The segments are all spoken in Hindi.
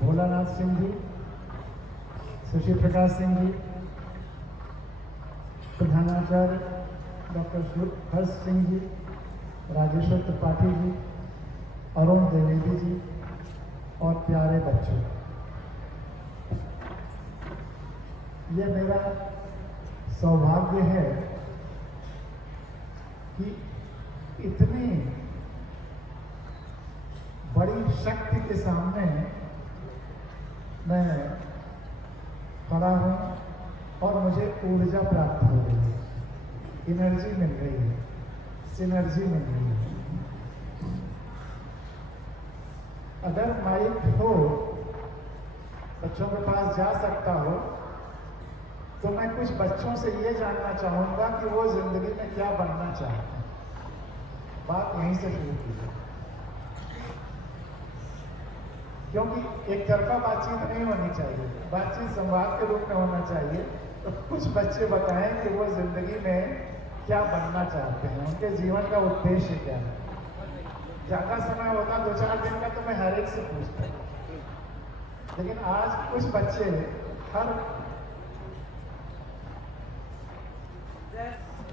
भोलानाथ सिंह जी, सुशील प्रकाश सिंह जी, प्रधानाचार्य डॉक्टर हर्ष सिंह जी, राजेश्वर त्रिपाठी जी, अरुण द्विवेदी जी और प्यारे बच्चों, ये मेरा सौभाग्य है कि इतनी बड़ी शक्ति के सामने मैं खड़ा हूं और मुझे ऊर्जा प्राप्त हो रही है, एनर्जी मिल रही है, सिनर्जी मिल रही है। अगर माइक हो, बच्चों के पास जा सकता हो, तो मैं कुछ बच्चों से ये जानना चाहूंगा कि वो जिंदगी में क्या बनना चाहते हैं। बात यहीं से शुरू कीजिए, क्योंकि एक तरफा बातचीत नहीं होनी चाहिए, बातचीत संवाद के रूप में होना चाहिए। तो कुछ बच्चे बताएं कि वो जिंदगी में क्या बनना चाहते हैं, उनके जीवन का उद्देश्य क्या है। ज्यादा समय होता 2-4 दिन का तो मैं हर एक से पूछता हूँ, लेकिन आज कुछ बच्चे हर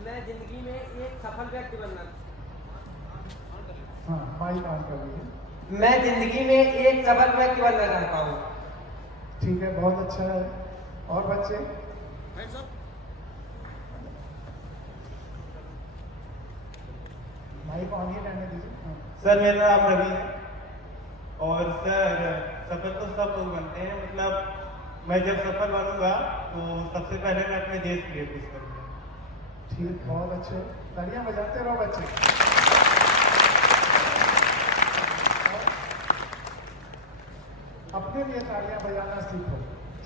मैं जिंदगी में एक सफल व्यक्ति बनना। हाँ, माइक ऑन कर लीजिए। मैं जिंदगी में एक सफल व्यक्ति बनना चाहता हूँ। ठीक है, बहुत अच्छा है। और बच्चे? माइक ऑन ही रहने दीजिए। सर, मेरा नाम रवि है और सर सफल तो सब लोग बनते हैं, मतलब मैं जब सफल बनूंगा तो सबसे पहले मैं अपने देश के लिए कुछ करूंगा। ठीक, बहुत अच्छे, तालियां बजाते रहो बच्चे। अपने लिए तालियां बजाना सीखो,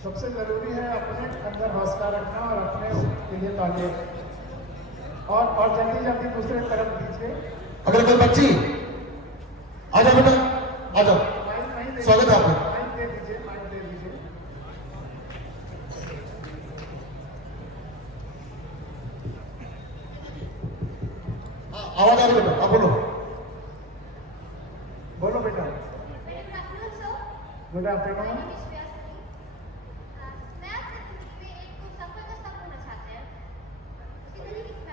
सबसे जरूरी है अपने अंदर हौसला रखना और अपने के लिए तालियां। और जल्दी जल्दी दूसरे तरफ दीजिए। अगर कोई बच्ची आ जाओ बेटा, आ जाओ, माइक नहीं दे, स्वागत है आपका। माइक दे दीजिए, माइक दे दीजिए। आवाज आ रही है बेटा, आप बोलो। बोलो बेटा। Good afternoon.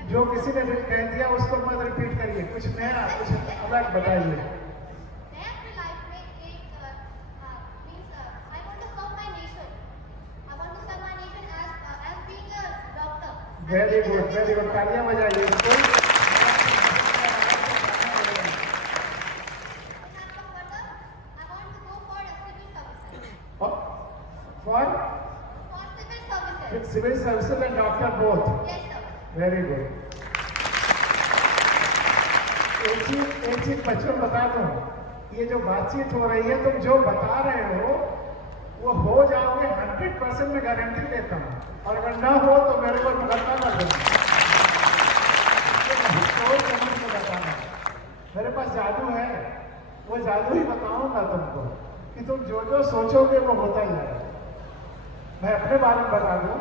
जो किसी ने भी कह दिया उसको मत रिपीट करिए, कुछ नया, कुछ अलग बताइए। वेरी गुड, वेरी गुड, तालियां बजाइए इसको। For civil services and doctor both. Very good. एक चीज बच्चों बता दूं, ये जो बातचीत हो रही है, तुम जो बता रहे हो वो हो जाओगे 100% में गारंटी देता हूँ, और अगर ना हो तो मेरे को मुकदमा कर देना। सोच समझ के बताना, मेरे पास जादू है, वो जादू ही बताऊंगा तुमको कि तुम जो जो सोचोगे वो होता ही है। मैं अपने बारे में बता दूं,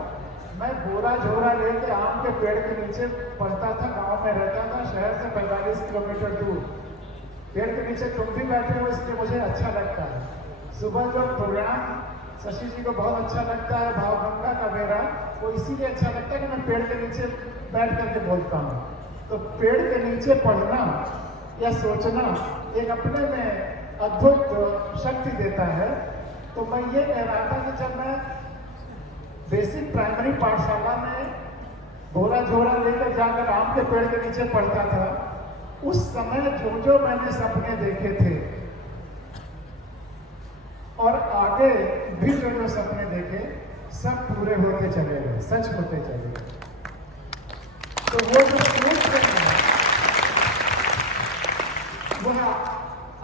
मैं बोरा झोरा लेके आम के पेड़ के नीचे पढ़ता था, गांव में रहता था, शहर से 45 किलोमीटर दूर। पेड़ के नीचे तुम भी बैठे हो, इसलिए मुझे अच्छा लगता है। सुबह जो प्रोग्राम शशि जी को बहुत अच्छा लगता है, भावगंगा का मेरा, वो इसीलिए अच्छा लगता है कि मैं पेड़ के नीचे बैठ करके बोलता हूँ। तो पेड़ के नीचे पढ़ना या सोचना एक अपने में अद्भुत शक्ति देता है। तो मैं ये कह रहा था कि जब मैं बेसिक प्राइमरी पाठशाला में बोरा झोरा लेकर जाकर आम के पेड़ के नीचे पढ़ता था, उस समय जो जो मैंने सपने देखे थे और आगे भी जो जो सपने देखे, सब पूरे होते चले गए, सच होते चले गए। तो वो जो सोच रहे हैं वह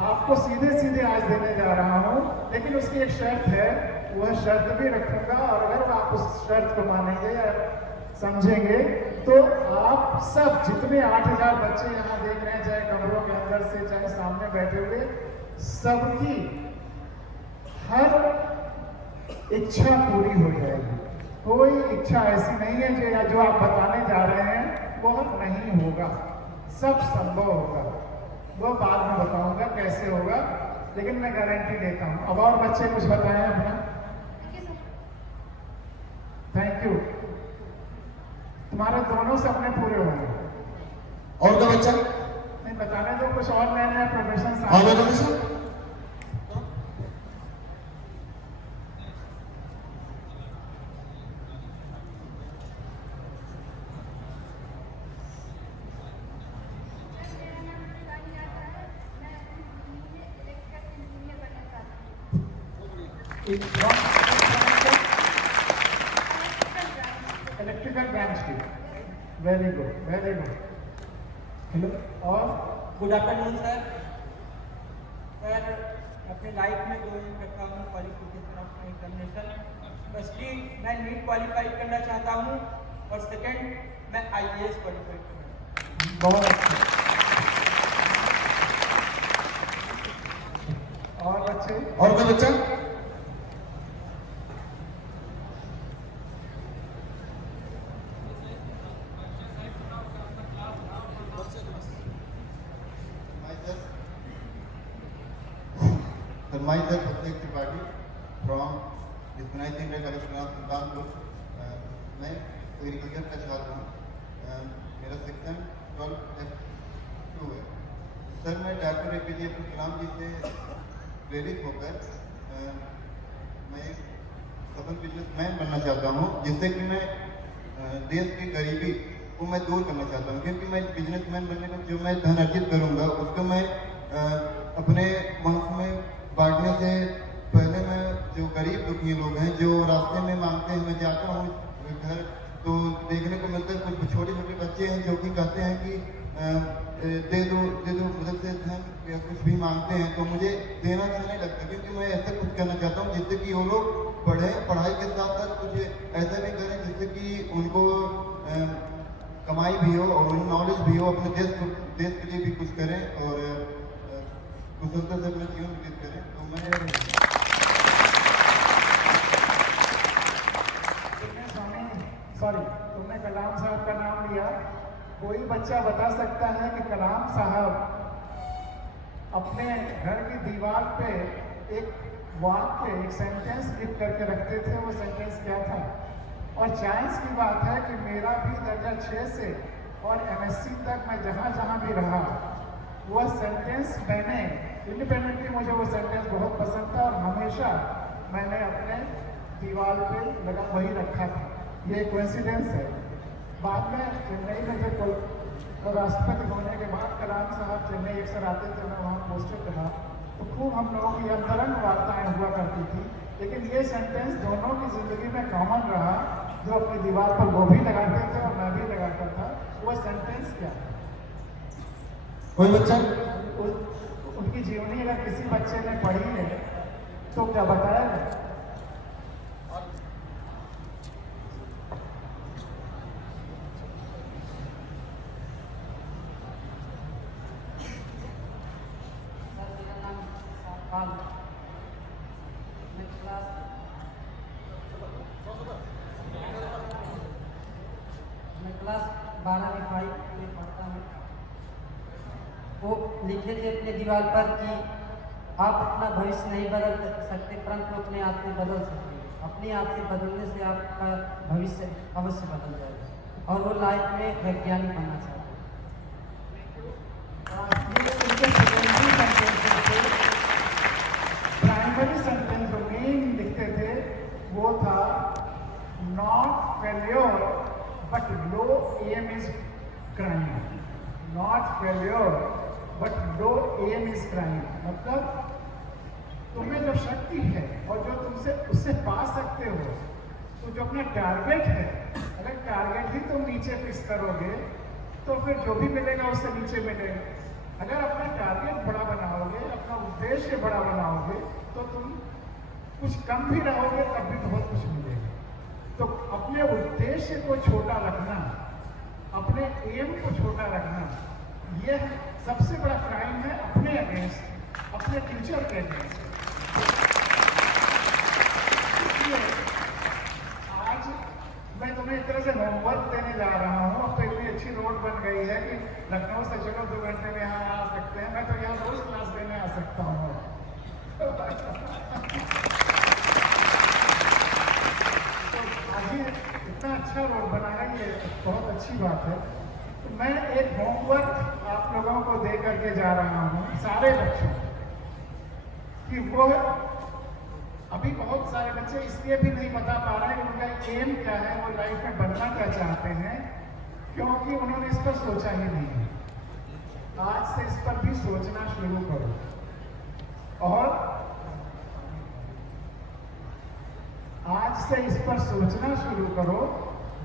आपको सीधे सीधे आज देने जा रहा हूं, लेकिन उसकी एक शर्त है, वह शर्त भी रखूंगा, और अगर आप उस शर्त को मानेंगे या समझेंगे तो आप सब जितने 8000 बच्चे यहाँ देख रहे हैं, चाहे कमरों के अंदर से चाहे सामने बैठे हुए, सबकी हर इच्छा पूरी हो जाएगी। कोई इच्छा ऐसी नहीं है जो आप बताने जा रहे हैं वो नहीं होगा, सब संभव होगा। वो बाद में बताऊंगा कैसे होगा, लेकिन मैं गारंटी देता हूँ। अब और बच्चे कुछ बताएं अपना। Thank you. तुम्हारे दोनों सपने पूरे होंगे। और क्या बच्चा? नहीं बताने दो, कुछ और नए नए प्रोफेशन हाँ बताइए सर। इलेक्ट्रिकल ब्रांच की। Very good, very good. Hello. और गुड आफ्टरनून सर। सर अपने लाइफ में जो एम रखा हूँ क्वालिफिकेशन ऑफ एग्जामिनेशन, फर्स्टली मैं नीट क्वालिफाइड करना चाहता हूँ और सेकंड मैं IAS क्वालिफाइड करना। बहुत अच्छा। और बच्चे? और क्या बच्चा? Myself, Abhishek Tripathi from Viswanath India College Kanpur. मैं एग्रीकल्चर का छात्र हूँ। मेरा सेक्शन 12F2 है। सर मैं डॉक्टर APJ अब्दुल कलाम जी से प्रेरित होकर मैं एक सफल बिजनेसमैन बनना चाहता हूँ, जिससे कि मैं देश की गरीबी को मैं दूर करना चाहता हूँ। क्योंकि मैं बिजनेसमैन बनने का जो मैं धन अर्जित करूँगा उसको मैं अपने वंश में बांटने से पहले मैं जो गरीब दुखी लोग हैं जो रास्ते में मांगते हैं, मैं जाता हूँ घर तो देखने को मिलता है कुछ छोटे छोटे बच्चे हैं जो कि कहते हैं कि दे दो मदद से धन या कुछ भी मांगते हैं, तो मुझे देना अच्छा नहीं लगता। क्योंकि मैं ऐसा कुछ करना चाहता हूँ जिससे कि वो लोग पढ़ें, पढ़ाई के साथ साथ कुछ ऐसा भी करें जिससे कि उनको कमाई भी हो और नॉलेज भी हो, अपने देश के लिए भी कुछ करें और कुशलता से अपना जीवन व्यतीत करें। तो मैं तुमने कलाम साहब का नाम लिया। कोई बच्चा बता सकता है कि कलाम साहब अपने घर की दीवार पे एक वाक्य, एक सेंटेंस लिख करके रखते थे, वो सेंटेंस क्या था? और चांस की बात है कि मेरा भी दर्जा 6 से और MSc तक मैं जहाँ जहाँ भी रहा, वह सेंटेंस मैंने इंडिपेंडेंटली, मुझे वो सेंटेंस बहुत पसंद था और हमेशा मैंने अपने दीवार पे लगा वही रखा था। ये कोइंसिडेंस है। बाद में चेन्नई में जब राष्ट्रपति होने के बाद कलाम साहब चेन्नई अक्सर आते थे, मैं वहाँ पोस्टेड रहा, तो खूब हम लोगों की अंतरंग वार्ताएं हुआ करती थी। लेकिन ये सेंटेंस दोनों की जिंदगी में कॉमन रहा, जो अपनी दीवार पर वो भी लगाते थे और मैं भी लगाता था। वो सेंटेंस क्या? कोई बच्चा? उनकी जीवनी अगर किसी बच्चे ने पढ़ी है तो क्या बताएगा? मैं क्लास 12 में 5 में पढ़ता हूँ। वो लिखे थे अपने दीवार पर कि आप अपना भविष्य नहीं बदल सकते, परंतु अपने आप में बदल सकते हैं। अपने आप से बदलने से आपका भविष्य अवश्य बदल जाएगा। और वो लाइफ में वैज्ञानिक बनना चाहते हैं। प्राइमरी सेंटेंस जो मेन लिखते थे वो था not failure but low aim is crime. Not failure but low aim is crime. मतलब तुम्हें जो शक्ति है और जो तुमसे उससे पा सकते हो, तो जो अपना टारगेट है, अगर टारगेट ही तुम नीचे फिक्स करोगे तो फिर जो भी मिलेगा उससे नीचे मिलेगा। अगर अपना टारगेट बड़ा बनाओगे, अपना उद्देश्य बड़ा बनाओगे, तो तुम कुछ कम भी रहोगे तब भी बहुत कुछ मिलेगा। तो अपने उद्देश्य को छोटा रखना, अपने एम को छोटा रखना, यह सबसे बड़ा क्राइम है अपने अगेंस्ट, अपने फ्यूचर के अगेंस्ट। आज मैं तुम्हें एक तरह से होमवर्क देने जा रहा हूँ। अब तो इतनी अच्छी रोड बन गई है कि लखनऊ से चलो 2 घंटे में यहाँ आ सकते हैं। मैं तो यहाँ रोज क्लास देने आ सकता हूँ। बहुत अच्छी बात है। तो मैं एक होमवर्क आप लोगों को दे करके जा रहा हूँ, सारे बच्चों को, कि वो अभी बहुत सारे बच्चे इसलिए भी नहीं बता पा रहे हैं कि उनका एम क्या है, वो लाइफ में बनना क्या चाहते हैं, क्योंकक्योंकि उन्होंने इस पर सोचा ही नहीं है। आज से इस पर भी सोचना शुरू करो और आज से इस पर सोचना शुरू करो।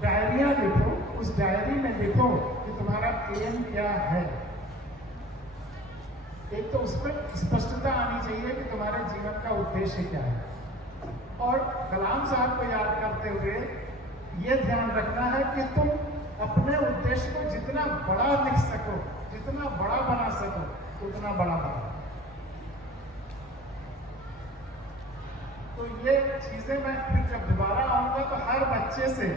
डायरियां लिखो, उस डायरी में लिखो कि तुम्हारा एम क्या है। एक तो उस पर स्पष्टता आनी चाहिए कि तुम्हारे जीवन का उद्देश्य क्या है। और कलाम साहब को याद करते हुए यह ध्यान रखना है कि तुम अपने उद्देश्य को जितना बड़ा लिख सको, जितना बड़ा बना सको, उतना बड़ा बना। तो ये चीजें मैं फिर जब दोबारा आऊंगा तो हर बच्चे से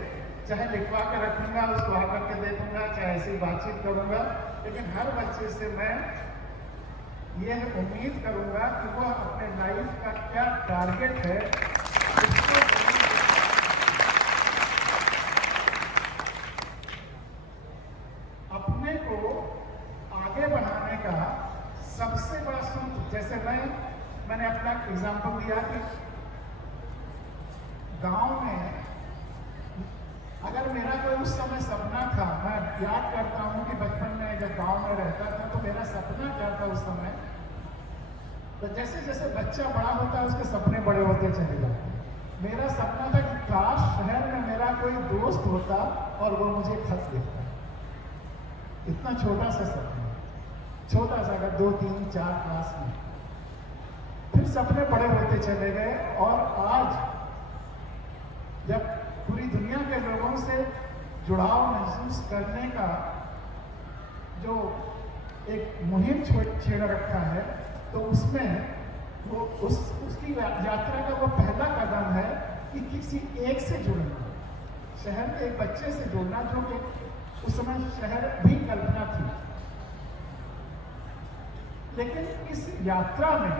चाहे लिखवा के रखूंगा, उसको आकर के देखूंगा, चाहे ऐसी बातचीत करूंगा, लेकिन हर बच्चे से मैं यह उम्मीद करूंगा कि वो अपने लाइफ का क्या टारगेट है उसको अपने को आगे बढ़ाने का सबसे बड़ा सूत्र। जैसे मैंने अपना एग्जाम्पल दिया कि गांव में अगर मेरा कोई उस समय सपना था, मैं याद करता हूँ कि बचपन में जब गांव में रहता था तो मेरा सपना क्या था उस समय। तो जैसे जैसे बच्चा बड़ा होता है उसके सपने बड़े होते चले जाते हैं। मेरा सपना था कि काश शहर में मेरा कोई दोस्त होता और वो मुझे खत लिखता। इतना छोटा सा सपना, छोटा सा, अगर 2, 3, 4 क्लास में। फिर सपने बड़े होते चले गए और आज जब पूरी दुनिया के लोगों से जुड़ाव महसूस करने का जो एक मुहिम छेड़ रखा है, तो उसमें वो उसकी यात्रा का वो पहला कदम है कि किसी एक से जुड़ना, शहर के एक बच्चे से जुड़ना, जो कि उस समय शहर भी कल्पना थी। लेकिन इस यात्रा में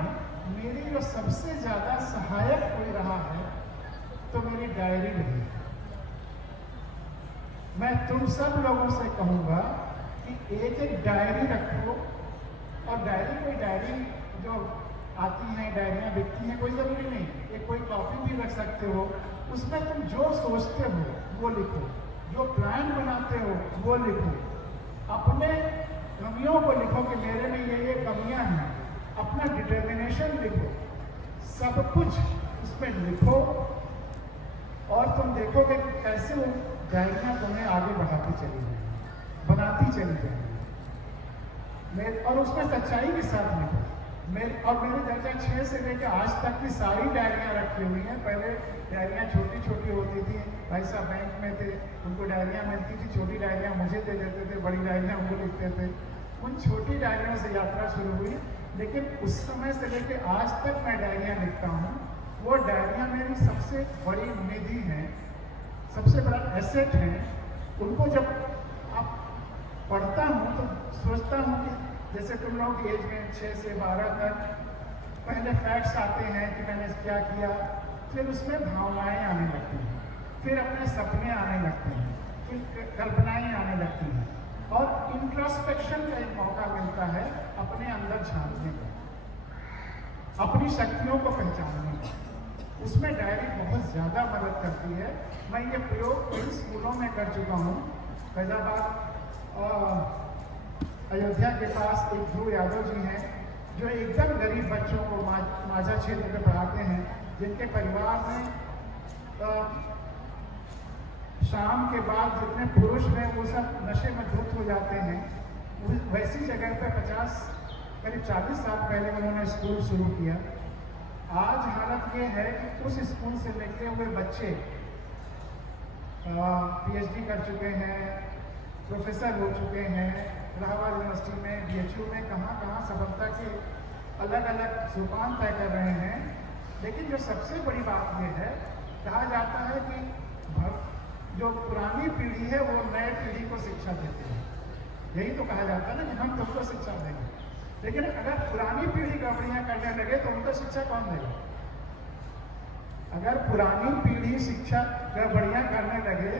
मेरी जो सबसे ज्यादा सहायक कोई रहा है तो मेरी डायरी रही। मैं तुम सब लोगों से कहूंगा कि एक डायरी रखो। और डायरी, कोई डायरी जो आती हैं, डायरियां बिकती हैं, कोई जरूरी नहीं, एक कोई कॉपी भी रख सकते हो। उसमें तुम जो सोचते हो वो लिखो, जो प्लान बनाते हो वो लिखो, अपने कमियों को लिखो कि मेरे में ये कमियां हैं, अपना डिटर्मिनेशन लिखो, सब कुछ उसमें लिखो और तुम देखोगे कि कैसे वो डायरियां तुम्हें आगे बढ़ाती चली जाएंगी, बनाती चली जाएंगी। और उसमें सच्चाई के साथ लिखो। मेरी 2006 से लेकर आज तक की सारी डायरियां रखी हुई हैं। पहले डायरियां छोटी छोटी होती थी, भाई साहब बैंक में थे, उनको डायरियां मिलती थी, छोटी डायरियां मुझे दे देते थे, बड़ी डायरियां उनको लिखते थे। उन छोटी डायरियों से यात्रा शुरू हुई, लेकिन उस समय से लेकर आज तक मैं डायरियां लिखता हूँ। वो डायरियां मेरी सबसे बड़ी निधि है, सबसे बड़ा एसेट है। उनको जब आप पढ़ता हूँ तो सोचता हूँ कि जैसे तुम लोग की एज में 6 से 12 तक पहले फैक्ट्स आते हैं कि मैंने क्या किया, फिर उसमें भावनाएं आने लगती हैं, फिर अपने सपने आने लगते हैं, फिर कल्पनाएं आने लगती हैं और इंट्रोस्पेक्शन का एक मौका मिलता है अपने अंदर झांकने का, अपनी शक्तियों को पहचानने का। उसमें डायरी बहुत ज़्यादा मदद करती है। मैं ये प्रयोग कई स्कूलों में कर चुका हूँ। फैजाबाद अयोध्या के पास एक ध्रुव यादव जी हैं जो एकदम गरीब बच्चों को माझा क्षेत्र में पढ़ाते हैं, जिनके परिवार में शाम के बाद जितने पुरुष हैं वो सब नशे में धुत हो जाते हैं। वैसी जगह पे करीब 40 साल पहले उन्होंने स्कूल शुरू किया। आज हालत ये है कि उस स्कूल से निकले हुए बच्चे PhD कर चुके हैं, प्रोफेसर हो चुके हैं, इलाहाबाद यूनिवर्सिटी में, BHU में, कहाँ सफलता के अलग अलग सोपान तय कर रहे हैं। लेकिन जो सबसे बड़ी बात यह है, कहा जाता है कि जो पुरानी पीढ़ी है वो नए पीढ़ी को शिक्षा देती है। यही तो कहा जाता है ना कि हम तुमको शिक्षा देंगे। लेकिन अगर पुरानी पीढ़ी गड़बड़ियां करने लगे तो उनको शिक्षा कौन देगा? अगर पुरानी पीढ़ी शिक्षा गड़बड़ियां करने लगे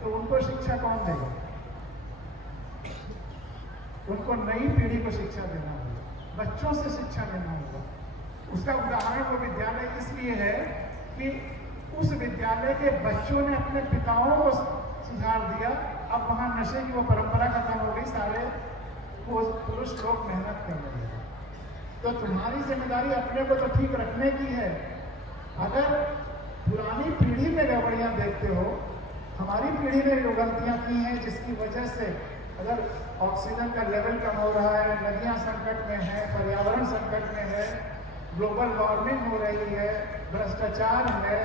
तो उनको शिक्षा कौन देगा? उनको नई पीढ़ी को शिक्षा देना होगा, बच्चों से शिक्षा लेना होगा। उसका उदाहरण वो विद्यालय इसलिए है कि उस विद्यालय के बच्चों ने अपने पिताओं को सुधार दिया। अब वहां नशे की वो परंपरा खत्म हो गई, सारे पुरुष लोग मेहनत करने लगे। तो तुम्हारी जिम्मेदारी अपने को तो ठीक रखने की है। अगर पुरानी पीढ़ी में गड़बड़ियां देखते हो, हमारी पीढ़ी ने जो गलतियां की हैं जिसकी वजह से अगर ऑक्सीजन का लेवल कम हो रहा है, नदियां संकट में है, पर्यावरण संकट में है, ग्लोबल वार्मिंग हो रही है, भ्रष्टाचार है,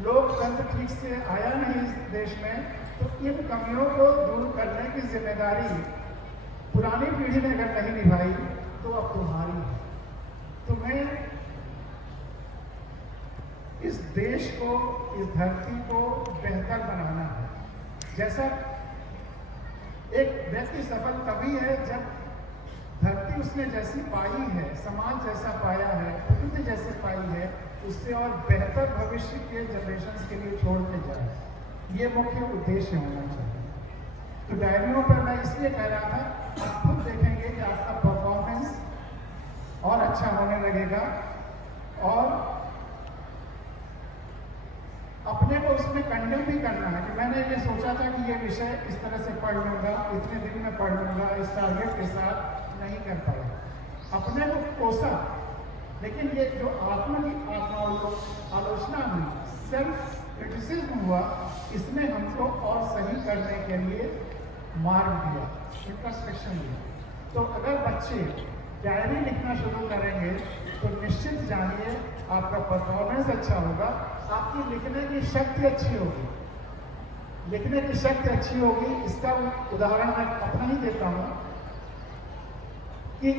लोकतंत्र ठीक से आया नहीं इस देश में, तो इन कमियों को दूर करने की जिम्मेदारी पुरानी पीढ़ी ने अगर नहीं निभाई तो अब तुम्हारी है। तुम्हें इस देश को, इस धरती को बेहतर बनाना है। जैसा एक व्यक्ति सफल तभी है जब धरती उसने जैसी पाई है, समाज जैसा पाया है, प्रकृति जैसे पाई है, उससे और बेहतर भविष्य के जनरेशन के लिए छोड़ के जाए। ये मुख्य उद्देश्य होना चाहिए। तो डायरियों पर मैं इसलिए कह रहा था, आप खुद देखेंगे कि आपका परफॉर्मेंस और अच्छा होने लगेगा और अपने को उसमें कंडेम भी करना है कि मैंने ये सोचा था कि ये विषय इस तरह से पढ़ लूंगा, इतने दिन में पढ़ लूंगा, इस टारगेट के साथ नहीं कर पाया, अपने को कोसा। लेकिन ये जो आलोचना हुई, सेल्फ क्रिटिसिज्म हुआ, इसने हमको और सही करने के लिए मार्ग दिया, इंट्रोस्पेक्शन दिया। तो अगर बच्चे डायरी लिखना शुरू करेंगे तो निश्चित जानिए आपका परफॉर्मेंस अच्छा होगा, आपकी लिखने की शक्ति अच्छी होगी। लिखने की शक्ति अच्छी होगी, इसका उदाहरण मैं अपना ही देता हूँ कि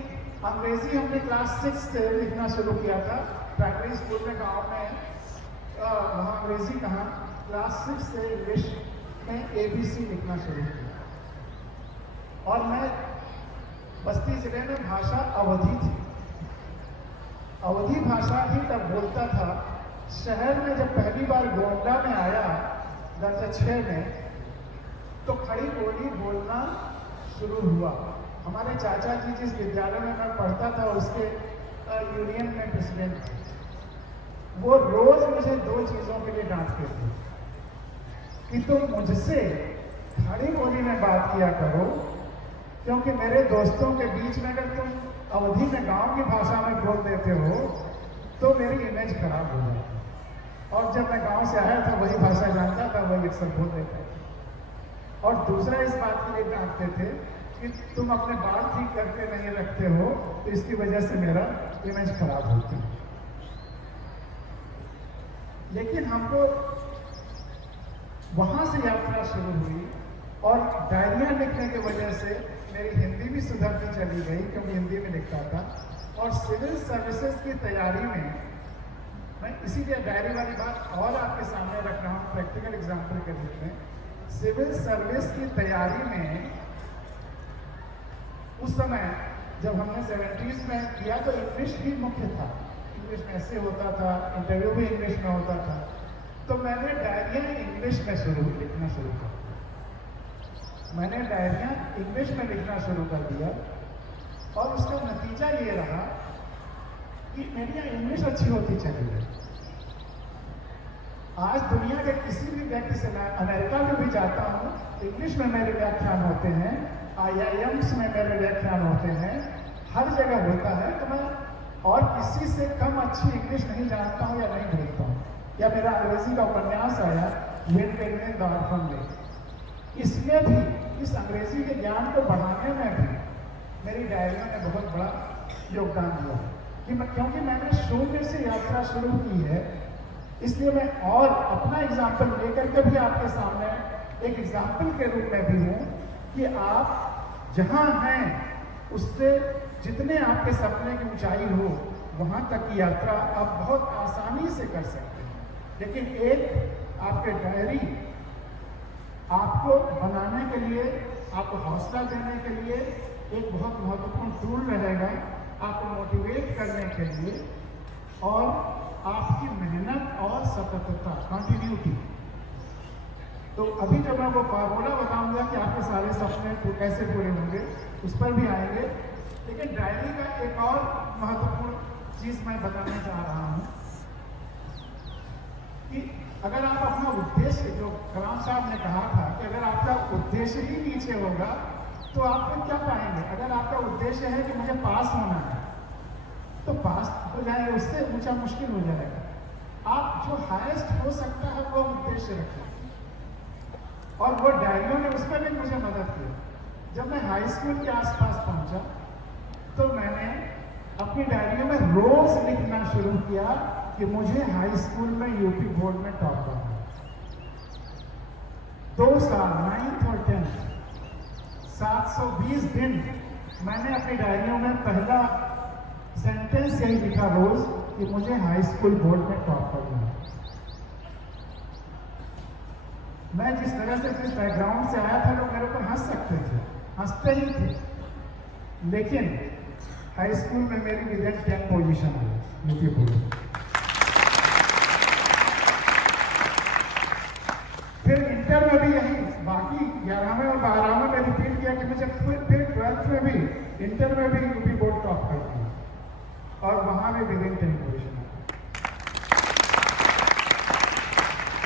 अंग्रेजी हमने क्लास 6 से लिखना शुरू किया था। प्राइमरी स्कूल में गांव में वहाँ अंग्रेजी कहाँ, क्लास 6 से इंग्लिश में ABC लिखना शुरू किया। और मैं बस्ती जिले में भाषा अवधी थी, अवधी भाषा ही तब बोलता था। शहर में जब पहली बार गोंडा में आया दर्जा 6 में, तो खड़ी बोली बोलना शुरू हुआ। हमारे चाचा जी जिस विद्यालय में मैं पढ़ता था उसके यूनियन में प्रेसिडेंट थे। वो रोज मुझे 2 चीजों के लिए डांटते थे कि तुम मुझसे खड़ी बोली में बात किया करो, क्योंकि मेरे दोस्तों के बीच में अगर तुम अवधि में गांव की भाषा में बोल देते हो तो मेरी इमेज खराब हो जाती। और जब मैं गांव से आया था वही भाषा जानता था, वही अक्सर बोल देता था। और दूसरा इस बात के लिए डांटते थे कि तुम अपने बाल ठीक करके नहीं रखते हो, तो इसकी वजह से मेरा इमेज खराब होती है। लेकिन हमको वहां से यात्रा शुरू हुई और डायरियां लिखने की वजह से मेरी हिंदी भी सुधरती चली गई, क्योंकि हिंदी में लिखता था। और सिविल सर्विसेज की तैयारी में मैं इसीलिए डायरी वाली बात और आपके सामने रख रहा हूँ प्रैक्टिकल एग्जाम्पल के रूप में। सिविल सर्विस की तैयारी में उस समय जब हमने 70s में किया तो इंग्लिश भी मुख्य था, इंग्लिश में ऐसे होता था, इंटरव्यू भी इंग्लिश में होता था। तो मैंने डायरियां इंग्लिश में लिखना शुरू कर दिया। मैंने डायरियां इंग्लिश में लिखना शुरू कर दिया और उसका नतीजा ये रहा कि मेरी इंग्लिश अच्छी होती चली गई। आज दुनिया के किसी भी व्यक्ति से, मैं अमेरिका में भी जाता हूँ, इंग्लिश में मेरे व्याख्यान होते हैं, IIMs में मेरे व्याख्यान होते हैं, हर जगह होता है। तो मैं और किसी से कम अच्छी इंग्लिश नहीं जानता हूँ या नहीं बोलता हूँ। या मेरा अंग्रेजी का उपन्यास आया विंड द ऑर्फन डे, इसमें भी, इस अंग्रेजी के ज्ञान को बढ़ाने में भी मेरी डायरियों ने बहुत बड़ा योगदान दिया कि क्योंकि मैंने शून्य से यात्रा शुरू की है, इसलिए मैं और अपना एग्जाम्पल लेकर के भी आपके सामने एक एग्जाम्पल के रूप में भी हूँ कि आप जहाँ हैं उससे जितने आपके सपने की ऊंचाई हो वहाँ तक की यात्रा आप बहुत आसानी से कर सकते हैं। लेकिन एक आपके डायरी आपको बनाने के लिए, आपको हौसला देने के लिए एक बहुत महत्वपूर्ण टूल रहेगा, आपको मोटिवेट करने के लिए, और आपकी मेहनत और सततता, कंटिन्यूटी, तो अभी जब मैं वो फार्मूला बताऊंगा कि आपके सारे सपने कैसे पूरे होंगे, उस पर भी आएंगे। लेकिन डायरी का एक और महत्वपूर्ण चीज मैं बताना चाह रहा हूं कि अगर आप अपना उद्देश्य, जो कलाम साहब ने कहा था कि अगर आपका उद्देश्य ही नीचे होगा तो आप फिर क्या पाएंगे। अगर आपका उद्देश्य है कि मुझे पास होना है तो पास हो जाएंगे, उससे ऊंचा मुश्किल हो जाएगा। आप जो हाईएस्ट हो सकता है वो उद्देश्य रखें, और वो डायरियों ने उसमें भी मुझे मदद की। जब मैं हाई स्कूल के आसपास पहुंचा तो मैंने अपनी डायरियों में रोज लिखना शुरू किया कि मुझे हाई स्कूल में यूपी बोर्ड में टॉप करना है। 2 साल 9th और 10th 720 दिन मैंने अपनी डायरियों में पहला सेंटेंस यही लिखा रोज कि मुझे हाई स्कूल बोर्ड में टॉप करना है। मैं जिस तरह से, जिस बैकग्राउंड से आया था, लोग मेरे ऊपर हंस सकते थे, हंसते ही थे, लेकिन हाई स्कूल में मेरी विदिन 10 पोजीशन आई यूपी बोर्ड। फिर इंटर में भी यही, बाकी 11वें और 12वें में रिपीट किया कि मुझे फिर 12th में भी, इंटर में भी यूपी बोर्ड टॉप कर दिया, और वहां भी विदिन 10 पोजीशन।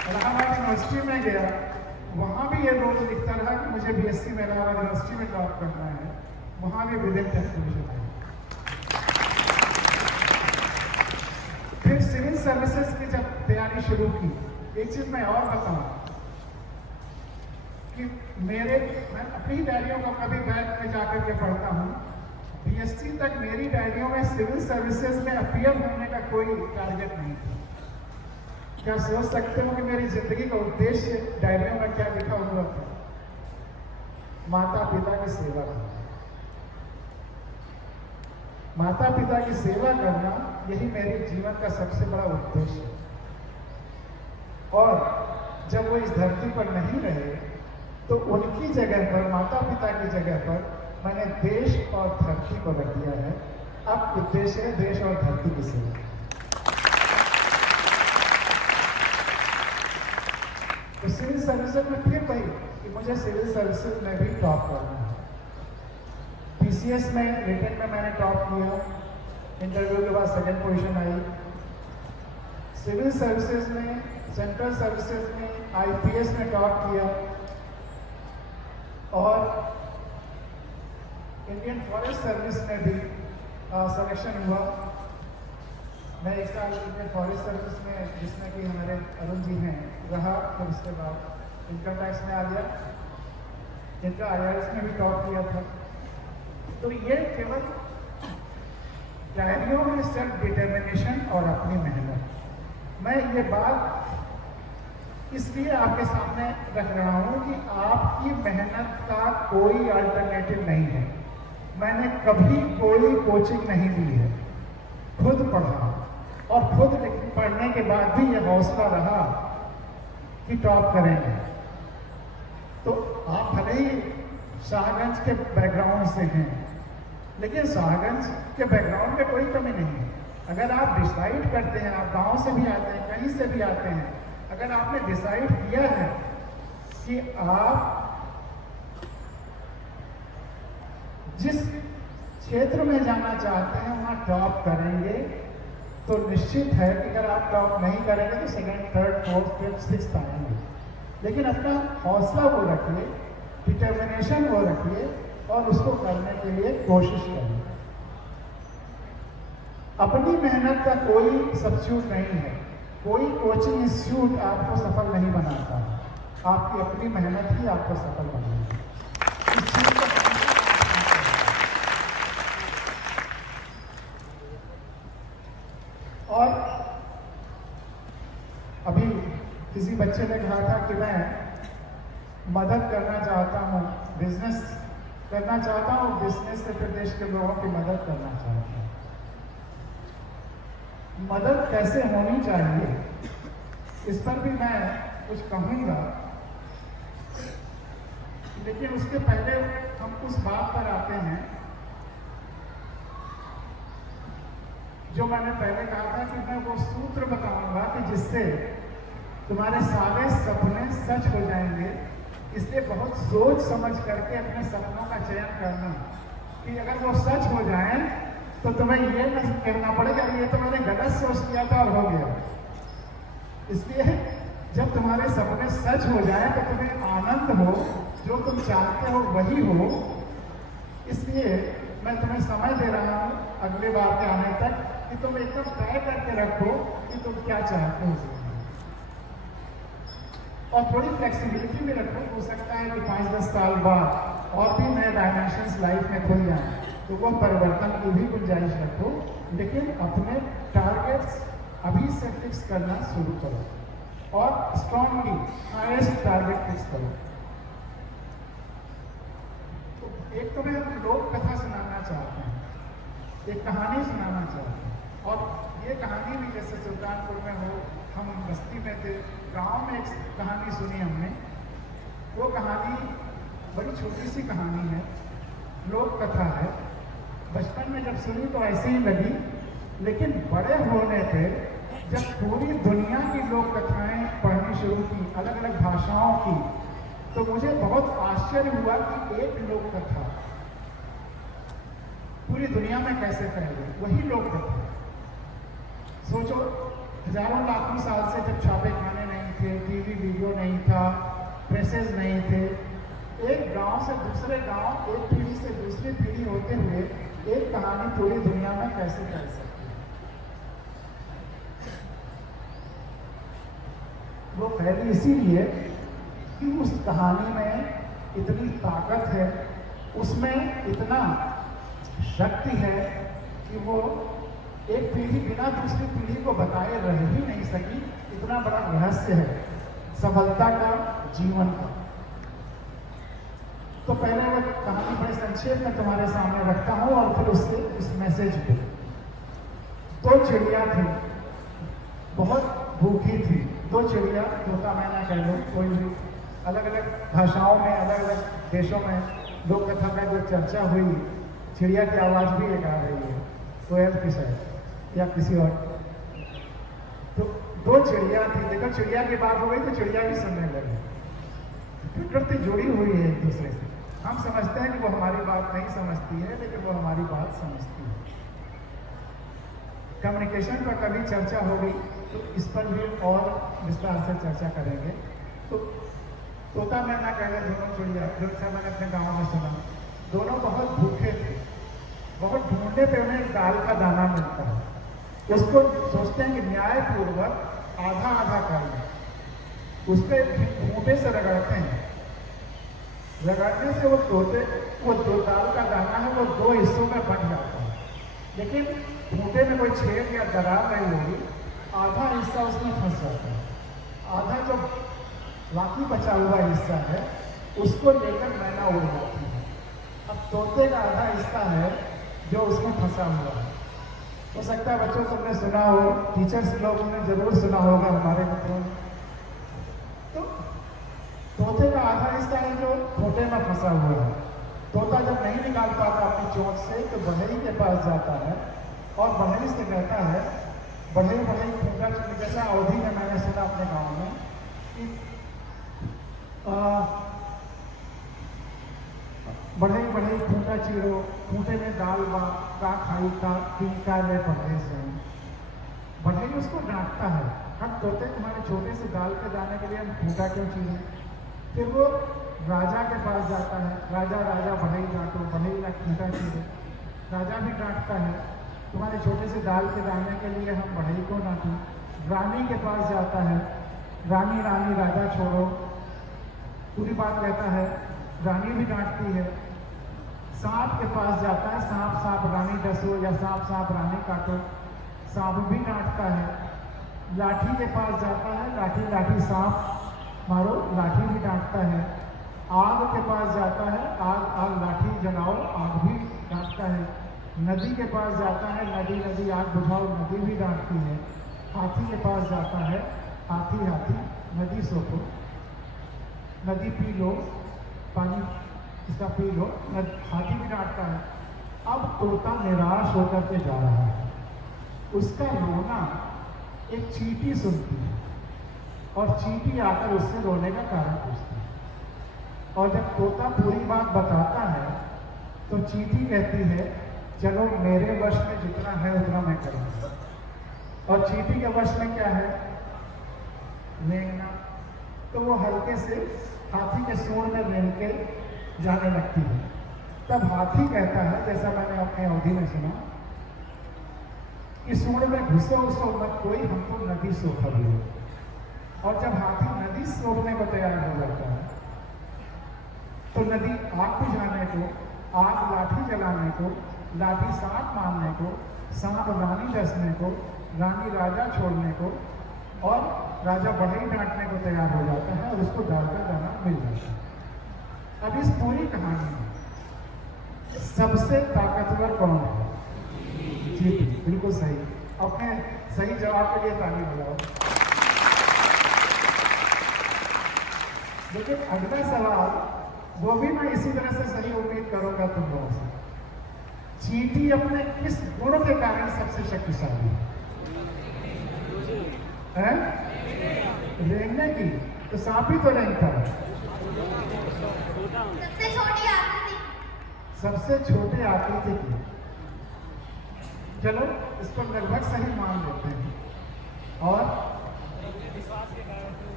इलाहाबाद यूनिवर्सिटी में गया, वहां भी ये रोज लिखता रहा कि मुझे बीएससी में इलाहाबाद यूनिवर्सिटी में टॉप करना है, वहां भी विदिन 10 पोजीशन है। फिर सिविल सर्विसेज की जब तैयारी शुरू की, एक चीज मैं और बताऊं कि मैं अपनी डायरियों को कभी बैग में जाकर के पढ़ता हूं, बीएससी तक मेरी डायरियों में सिविल सर्विसेज में अपीयर होने का कोई टारगेट नहीं था। क्या सोच सकते हो कि मेरी जिंदगी का उद्देश्य डायरियों में क्या लिखा हुआ था? माता पिता की सेवा करना। माता पिता की सेवा करना, यही मेरे जीवन का सबसे बड़ा उद्देश्य है। और जब वो इस धरती पर नहीं रहे तो उनकी जगह पर, माता पिता की जगह पर, मैंने देश और धरती को रख दिया है। अब उद्देश्य है देश और धरती की सेवा। तो सिविल सर्विसेज में फिर वही कि मुझे सिविल सर्विसेज में भी टॉप करना है। पीसीएस में रिटन में मैंने टॉप किया, इंटरव्यू के बाद 2nd पोजीशन आई। सिविल सर्विसेज में, सेंट्रल सर्विसेज में, आईपीएस में टॉप किया, और इंडियन फॉरेस्ट सर्विस में भी सिलेक्शन हुआ। मैं 1 साल इंडियन फॉरेस्ट सर्विस में, जिसमें कि हमारे अरुण जी हैं, रहा। फिर उसके बाद इनकम टैक्स में आ गया, इनका IRS में भी टॉप किया था। तो ये केवल डायरियों में सेल्फ डिटर्मिनेशन और अपनी मेहनत। मैं ये बात इसलिए आपके सामने रख रहा हूं कि आपकी मेहनत का कोई अल्टरनेटिव नहीं है। मैंने कभी कोई कोचिंग नहीं ली है, खुद पढ़ा, और खुद पढ़ने के बाद भी ये हौसला रहा कि टॉप करेंगे। तो आप भले ही शाहगंज के बैकग्राउंड से हैं, लेकिन शाहगंज के बैकग्राउंड में कोई कमी नहीं है। अगर आप डिसाइड करते हैं, आप गांव से भी आते हैं, कहीं से भी आते हैं, अगर आपने डिसाइड किया है कि आप जिस क्षेत्र में जाना चाहते हैं वहां टॉप करेंगे, तो निश्चित है कि अगर आप टॉप नहीं करेंगे तो 2nd, 3rd, 4th, 5th, 6th आएंगे। लेकिन अपना हौसला वो रखिए, डिटर्मिनेशन वो रखिए, और उसको करने के लिए कोशिश करिए। अपनी मेहनत का कोई सब्स्टिट्यूट नहीं है। कोई कोचिंग इंस्टीट्यूट आपको सफल नहीं बनाता। आपकी अपनी मेहनत ही आपको सफल बनाएगी। इस चीज को और अभी किसी बच्चे ने कहा था कि मैं मदद करना चाहता हूँ, बिजनेस करना चाहता हूँ, बिजनेस से प्रदेश के लोगों की मदद करना चाहता हूँ। मदद कैसे होनी चाहिए, इस पर भी मैं कुछ कहूँगा, लेकिन उसके पहले हम उस बात पर आते हैं जो मैंने पहले कहा था कि मैं वो सूत्र बताऊंगा कि जिससे तुम्हारे सारे सपने सच हो जाएंगे। इसलिए बहुत सोच समझ करके अपने सपनों का चयन करना कि अगर वो सच हो जाए तो तुम्हें ये न कहना पड़ेगा ये तो मैंने गलत सोच लिया था और हो गया। इसलिए जब तुम्हारे सपने सच हो जाए तो तुम्हें आनंद हो, जो तुम चाहते हो वही हो। इसलिए मैं तुम्हें समय दे रहा हूँ अगले बार के आने तक कि तुम एकदम तय करके रखो कि तुम क्या चाहते हो और थोड़ी फ्लेक्सिबिलिटी में रखो। हो सकता है कि 5-10 साल बाद और भी नए डायमेंशंस लाइफ में खुल जाए तो वो परिवर्तन की भी गुंजाइश रखो, लेकिन अपने टारगेट्स अभी से फिक्स करना शुरू करो और स्ट्रांगली हाईएस्ट टारगेट फिक्स करो। तो एक तो मैं लोक कथा सुनाना चाहते हैं, एक कहानी सुनाना चाहते हैं और ये कहानी भी जैसे सुल्तानपुर में हो, हम बस्ती में थे, गांव में एक कहानी सुनी हमने। वो कहानी बड़ी छोटी सी कहानी है, लोक कथा है। बचपन में जब सुनी तो ऐसे ही लगी, लेकिन बड़े होने पे जब पूरी दुनिया की लोक कथाएं पढ़नी शुरू की, अलग अलग भाषाओं की, तो मुझे बहुत आश्चर्य हुआ कि एक लोक कथा पूरी दुनिया में कैसे फैली। वही लोक कथा सोचो, हजारों लाखों साल से जब छापे खाने नहीं थे, टीवी वीडियो नहीं था, प्रेसेस नहीं थे, एक गांव से दूसरे गांव, एक पीढ़ी से दूसरी पीढ़ी होते हुए एक कहानी पूरी दुनिया में कैसे फैल सकती है। वो फैली इसीलिए कि उस कहानी में इतनी ताकत है, उसमें इतना शक्ति है कि वो एक पीढ़ी बिना दूसरी पीढ़ी को बताए रह ही नहीं सकी। इतना बड़ा रहस्य है सफलता का, जीवन का। तो पहले वो कहानी बड़े संक्षेप में तुम्हारे सामने रखता हूँ और फिर उससे इस मैसेज पे। 2 चिड़िया थी, बहुत भूखी थी। 2 चिड़िया, तोता मैना कह लो, कोई भी, अलग अलग भाषाओं में, अलग अलग देशों में लोक कथा में जो चर्चा हुई, चिड़िया की आवाज़ भी एक आ रही है, कोयल की शायद या किसी और। तो 2 चिड़िया थी। देखो, चिड़िया की बात हो गई तो चिड़िया भी सुनने लगी। प्रकृति जुड़ी हुई है एक दूसरे से। हम समझते हैं कि वो हमारी बात नहीं समझती है, लेकिन वो हमारी बात समझती है। कम्युनिकेशन पर कभी चर्चा होगी तो इस पर भी और विस्तार से चर्चा करेंगे। तो तोता मैना कह रहे दोनों चिड़िया, जो मैंने अपने गाँव में सुना, दोनों बहुत भूखे थे। बहुत ढूंढने पे उन्हें एक दाल का दाना मिलता है। उसको सोचते हैं कि न्यायपूर्वक आधा आधा कर लें, उस पर खूंटे से रगड़ते हैं। रगड़ने से वो तोते, वो जो दाल का दाना है वो 2 हिस्सों में बंट जाता है, लेकिन खूंटे में कोई छेद या दरार नहीं होगी, आधा हिस्सा उसमें फंस जाता है। आधा जो बाकी बचा हुआ हिस्सा है उसको लेकर मैना उड़ जाती है। अब तोते का आधा हिस्सा है जो उसमें फंसा हुआ है। हो सकता है बच्चों तुमने सुना हो, टीचर्स लोगों ने जरूर सुना होगा, हमारे मित्रों ने। तो तोते का आधा हिस्सा है जो खूंटे में फंसा हुआ है। तोता जब नहीं निकाल पाता अपनी चोंच से तो बढ़ई के पास जाता है और बढ़ई से कहता है, बढ़ई बढ़ई खूंटा, जैसा अवधि में मैंने सुना अपने गाँव में कि बढ़ई बढ़ई खूंटा चीरो, खूंटे में दाल बा, का खाई का टीका ले पढ़े से। बढ़ई उसको डांटता है, हम तोते तुम्हारे छोटे से दाल के दाने के लिए हम खूंटा क्यों चीरें। फिर वो राजा के पास जाता है, राजा राजा बढ़ई डांटो, बढ़ई ना खूंटा चीरे। राजा भी डांटता है, तुम्हारे छोटे से दाल के दाने के लिए हम बढ़ई को डांटें। रानी के पास जाता है, रानी रानी राजा छोड़ो, पूरी बात कहता है, रानी भी डांटती है। सांप के पास जाता है, सांप सांप रानी डसो या सांप सांप रानी काटो, सांप भी डांटता है। लाठी के पास जाता है, लाठी लाठी सांप मारो, लाठी भी डांटता है। आग के पास जाता है, आग आग लाठी जलाओ, आग भी डांटता है। नदी के पास जाता है, नदी नदी आग बुझाओ, नदी भी डांटती है। हाथी के पास जाता है, हाथी हाथी नदी सोखो, नदी पी लो, पानी इसका पी लो, हाथी भी डांटता है। अब तोता निराश होकर के जा रहा है, उसका रोना एक चींटी सुनती है। और चींटी आकर उससे रोने का कारण पूछती है। और जब तोता पूरी बात बताता है तो चींटी कहती है चलो मेरे वश में जितना है उतना मैं करूँगा। और चींटी के वश में क्या है? रेंगना। तो वो हल्के से हाथी के सूंड में रेंग के जाने लगती है। तब हाथी कहता है, जैसा मैंने अपने अवधि में सुना, कि सूंड में घुसो उसो मत कोई, हमको नदी सोखा भी। और जब हाथी नदी सोखने को तैयार हो जाता है तो नदी आग बुझाने को, आग लाठी जलाने को, लाठी सांप मारने को, सांप रानी डसने को, रानी राजा छोड़ने को और राजा बढ़ई डांटने को तैयार हो जाता है और उसको डालकर जाना मिल जाता है। अब इस पूरी कहानी में सबसे ताकतवर कौन है? चींटी। बिल्कुल सही। अपने सही जवाब के लिए ताली बजाओ। लेकिन अगला सवाल वो भी मैं इसी तरह से सही उम्मीद करूंगा तुम लोगों से। चींटी अपने किस गुण के कारण सबसे शक्तिशाली है? रेंगने की। तो सांप ही तो रेंगता है। सबसे छोटी आकृति। सबसे छोटे आकृति की। चलो इसको लगभग सही मान लेते हैं। और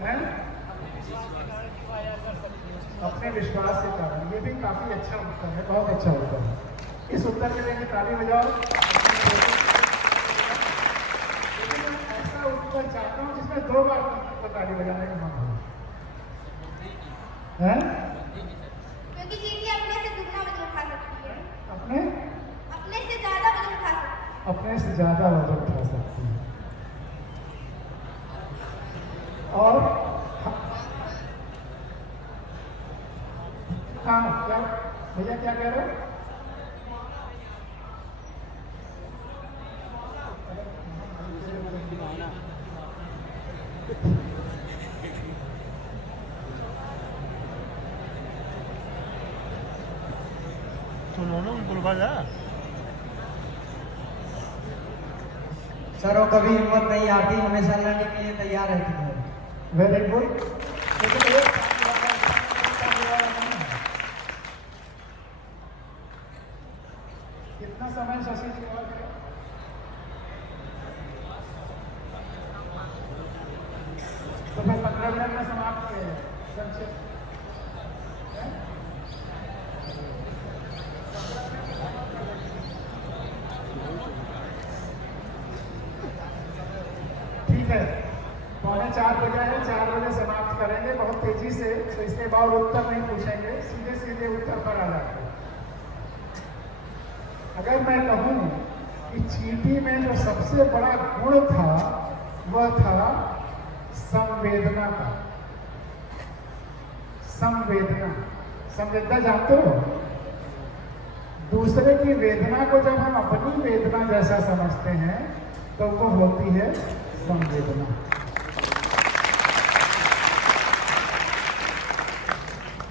है? अपने विश्वास के कारण। ये भी काफी अच्छा उत्तर है, बहुत अच्छा उत्तर है। इस उत्तर के लिए ताली बजाओ। ऐसा उत्तर चाहता हूं जिसमें 2 बार तुमको ताली बजाने का मन हो। क्योंकि चींटी अपने से दुगना वजन उठा सकती है। अपने से ज्यादा वजन उठा सकती है। अपने से ज्यादा वजन उठा सकती है। और हाँ, क्या भैया क्या कह रहे हो? सर वो कभी हिम्मत नहीं आती, हमेशा लड़ने के लिए तैयार रहती है। Very good. लेकिन एक कितना समय शशि जी और है? तो फिर 15 मिनट में समाप्त किए संक्षिप्त। ठीक है, 3:45 बजे है, 4 बजे समाप्त करेंगे बहुत तेजी से। तो इसके बाद उत्तर नहीं पूछेंगे, सीधे सीधे उत्तर पर आ जाते हैं। अगर मैं कहूं कि चींटी में जो सबसे बड़ा गुण था वह था संवेदना का। संवेदना जानते हो? दूसरे की वेदना को जब हम अपनी वेदना जैसा समझते हैं तो वो होती है संवेदना।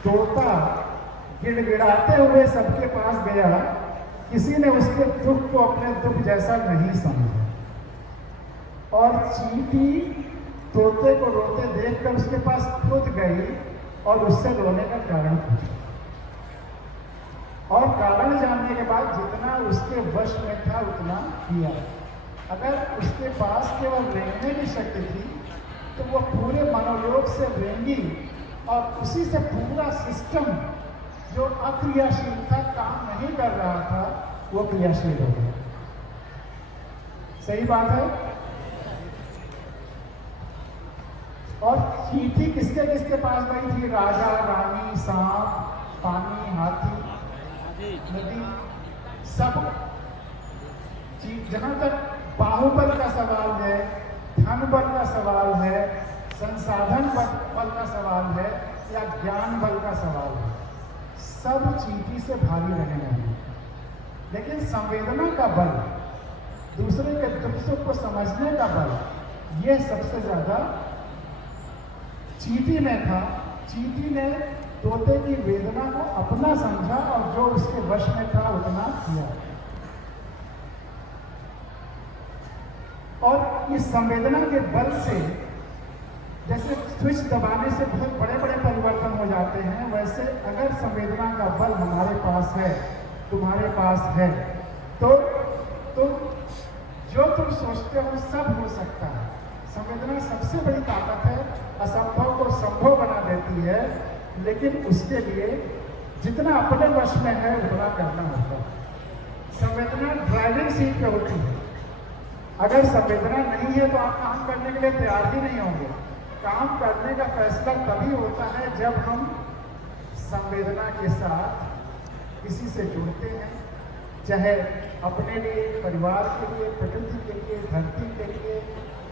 तोता गिड़गिड़ाते हुए सबके पास गया, किसी ने उसके दुख को अपने दुख जैसा नहीं समझा। और चींटी तोते को रोते देखकर उसके पास खुद गई और उससे रोने का कारण पूछा। और कारण जानने के बाद जितना उसके वश में था उतना किया। अगर उसके पास केवल रेंगने की शक्ति थी तो वो पूरे मनोयोग से रेंगी और उसी से पूरा सिस्टम जो अक्रियाशील था, काम नहीं कर रहा था, वो क्रियाशील हो गया। सही बात है। और चींटी किसके किसके पास गई थी? राजा, रानी, सांप, पानी, हाथी, नदी, सब। जहां तक बाहुबल का सवाल है, धन बल का सवाल है, संसाधन बल का सवाल है या ज्ञान बल का सवाल है, सब चींटी से भारी रहने वाले। लेकिन संवेदना का बल, दूसरे के दुख सुख को समझने का बल, यह सबसे ज्यादा चींटी में था। चींटी ने तोते की वेदना को अपना समझा और जो उसके वश में था उतना किया। और इस संवेदना के बल से, जैसे स्विच दबाने से बहुत बड़े बड़े परिवर्तन हो जाते हैं, वैसे अगर संवेदना का बल हमारे पास है, तुम्हारे पास है, तो तुम जो तुम सोचते हो सब हो सकता है। संवेदना सबसे बड़ी ताकत है, असंभव को संभव बना देती है, लेकिन उसके लिए जितना अपने वश में है उतना करना होगा। संवेदना ड्राइविंग सीट पे होती है। अगर संवेदना नहीं है तो आप काम करने के लिए तैयार ही नहीं होंगे। काम करने का फैसला तभी होता है जब हम संवेदना के साथ किसी से जुड़ते हैं, चाहे अपने लिए, परिवार के लिए, प्रकृति के लिए, धरती के लिए,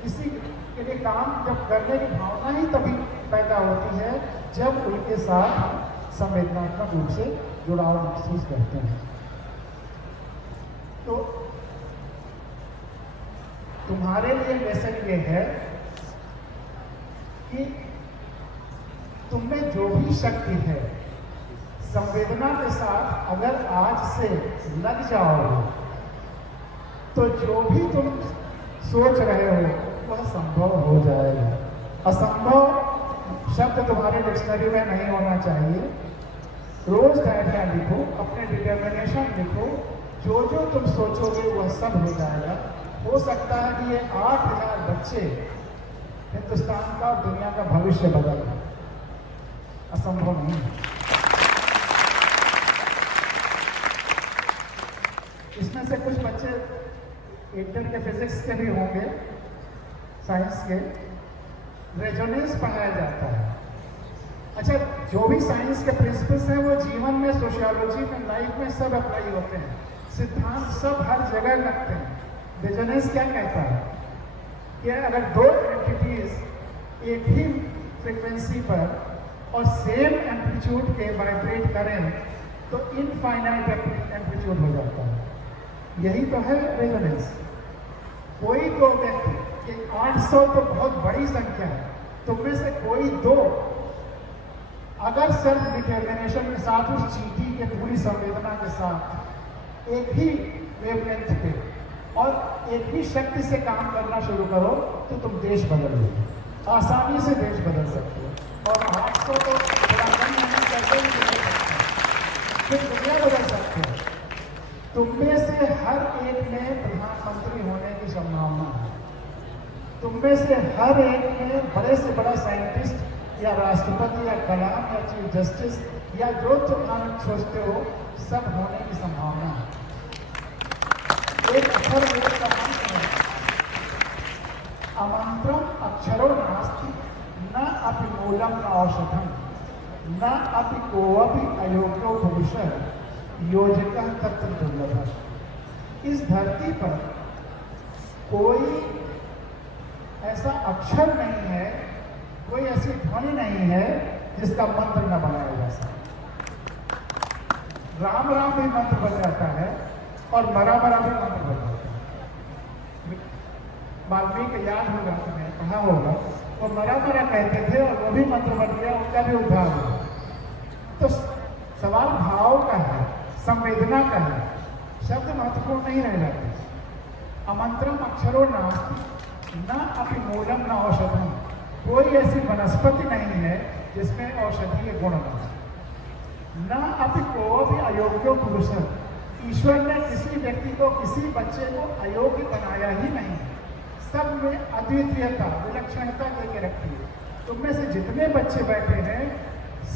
किसी के लिए काम जब करने की भावना ही तभी पैदा होती है जब उनके साथ हम संवेदनात्मक रूप से जुड़ाव महसूस करते हैं। तो तुम्हारे लिए लेसन ये है कि तुममें जो भी शक्ति है, संवेदना के साथ अगर आज से लग जाओ तो जो भी तुम सोच रहे हो वह संभव हो जाएगा। असंभव शब्द तुम्हारे डिक्शनरी में नहीं होना चाहिए। रोज डायरिया लिखो, अपने डिटर्मिनेशन लिखो, जो जो तुम सोचोगे वह सब हो जाएगा। हो सकता है कि ये 8,000 बच्चे हिंदुस्तान का और दुनिया का भविष्य बदल दें। असंभव नहीं है। इसमें से कुछ बच्चे इंटर के फिजिक्स के भी होंगे, साइंस के। रेजोनेंस पढ़ाया जाता है। अच्छा, जो भी साइंस के प्रिंसिपल्स हैं वो जीवन में, सोशियोलॉजी में, लाइफ में सब अप्लाई होते हैं। सिद्धांत सब हर जगह लगते हैं। रेजोनेंस क्या कहता है कि अगर दो एंटिटीज एक ही फ्रीक्वेंसी पर और सेम एम्पलीट्यूड के वाइब्रेट करें तो इनफाइनाइट एम्पलीट्यूड हो जाता है। यही तो है रेजोनेंस। कोई दो व्यक्ति, 800 तो बहुत बड़ी संख्या है, तुम में से कोई दो अगर सेल्फ डिटर्मिनेशन के साथ, उस चीटी के पूरी संवेदना के साथ एक ही वेवलेंथ पे और एक ही शक्ति से काम करना शुरू करो तो तुम देश बदल लोगे। आसानी से देश बदल सकते हो। और 800 तो कैसे भी बदल सकते हो, फिर दुनिया बदल सकते हो। तुम में से हर एक में प्रधानमंत्री होने की संभावना है। तुम में से हर एक में बड़े से बड़ा साइंटिस्ट या राष्ट्रपति या कलाम या चीफ जस्टिस या जो तुम आनंद सोचते हो सब होने की संभावना है। एक अक्षर वेद का मंत्र है, अमंत्रम अक्षरो नास्ति न अपि मूलम न औषधम न अपि कोऽपि अयोग्यो पुरुषः योजकः तत्र दुर्लभः। इस धरती पर कोई ऐसा अक्षर नहीं है, कोई ऐसी ध्वनि नहीं है जिसका मंत्र न बनाया जा सके। राम राम भी मंत्र बन जाता है और मरा मरा भी मंत्र बन जाता है। वाल्मीकि याद होगा, तुम्हें पढ़ा होगा, वो मरा मरा कहते थे और वो भी मंत्र बन गया, उनका भी उद्धार हुआ। तो सवाल भाव का है, संवेदना का है। शब्द महत्वपूर्ण नहीं रह जाते। अमंत्रम अक्षरो नास्ति न अपि मूलम न औषधम। कोई ऐसी वनस्पति नहीं है जिसमें औषधीय गुण न अपि कोऽपि अयोग्यो पुरुषः। ईश्वर ने किसी व्यक्ति को, किसी बच्चे को अयोग्य बनाया ही नहीं। सब में अद्वितीयता, विलक्षणता लेके रखी है। तुम में से जितने बच्चे बैठे हैं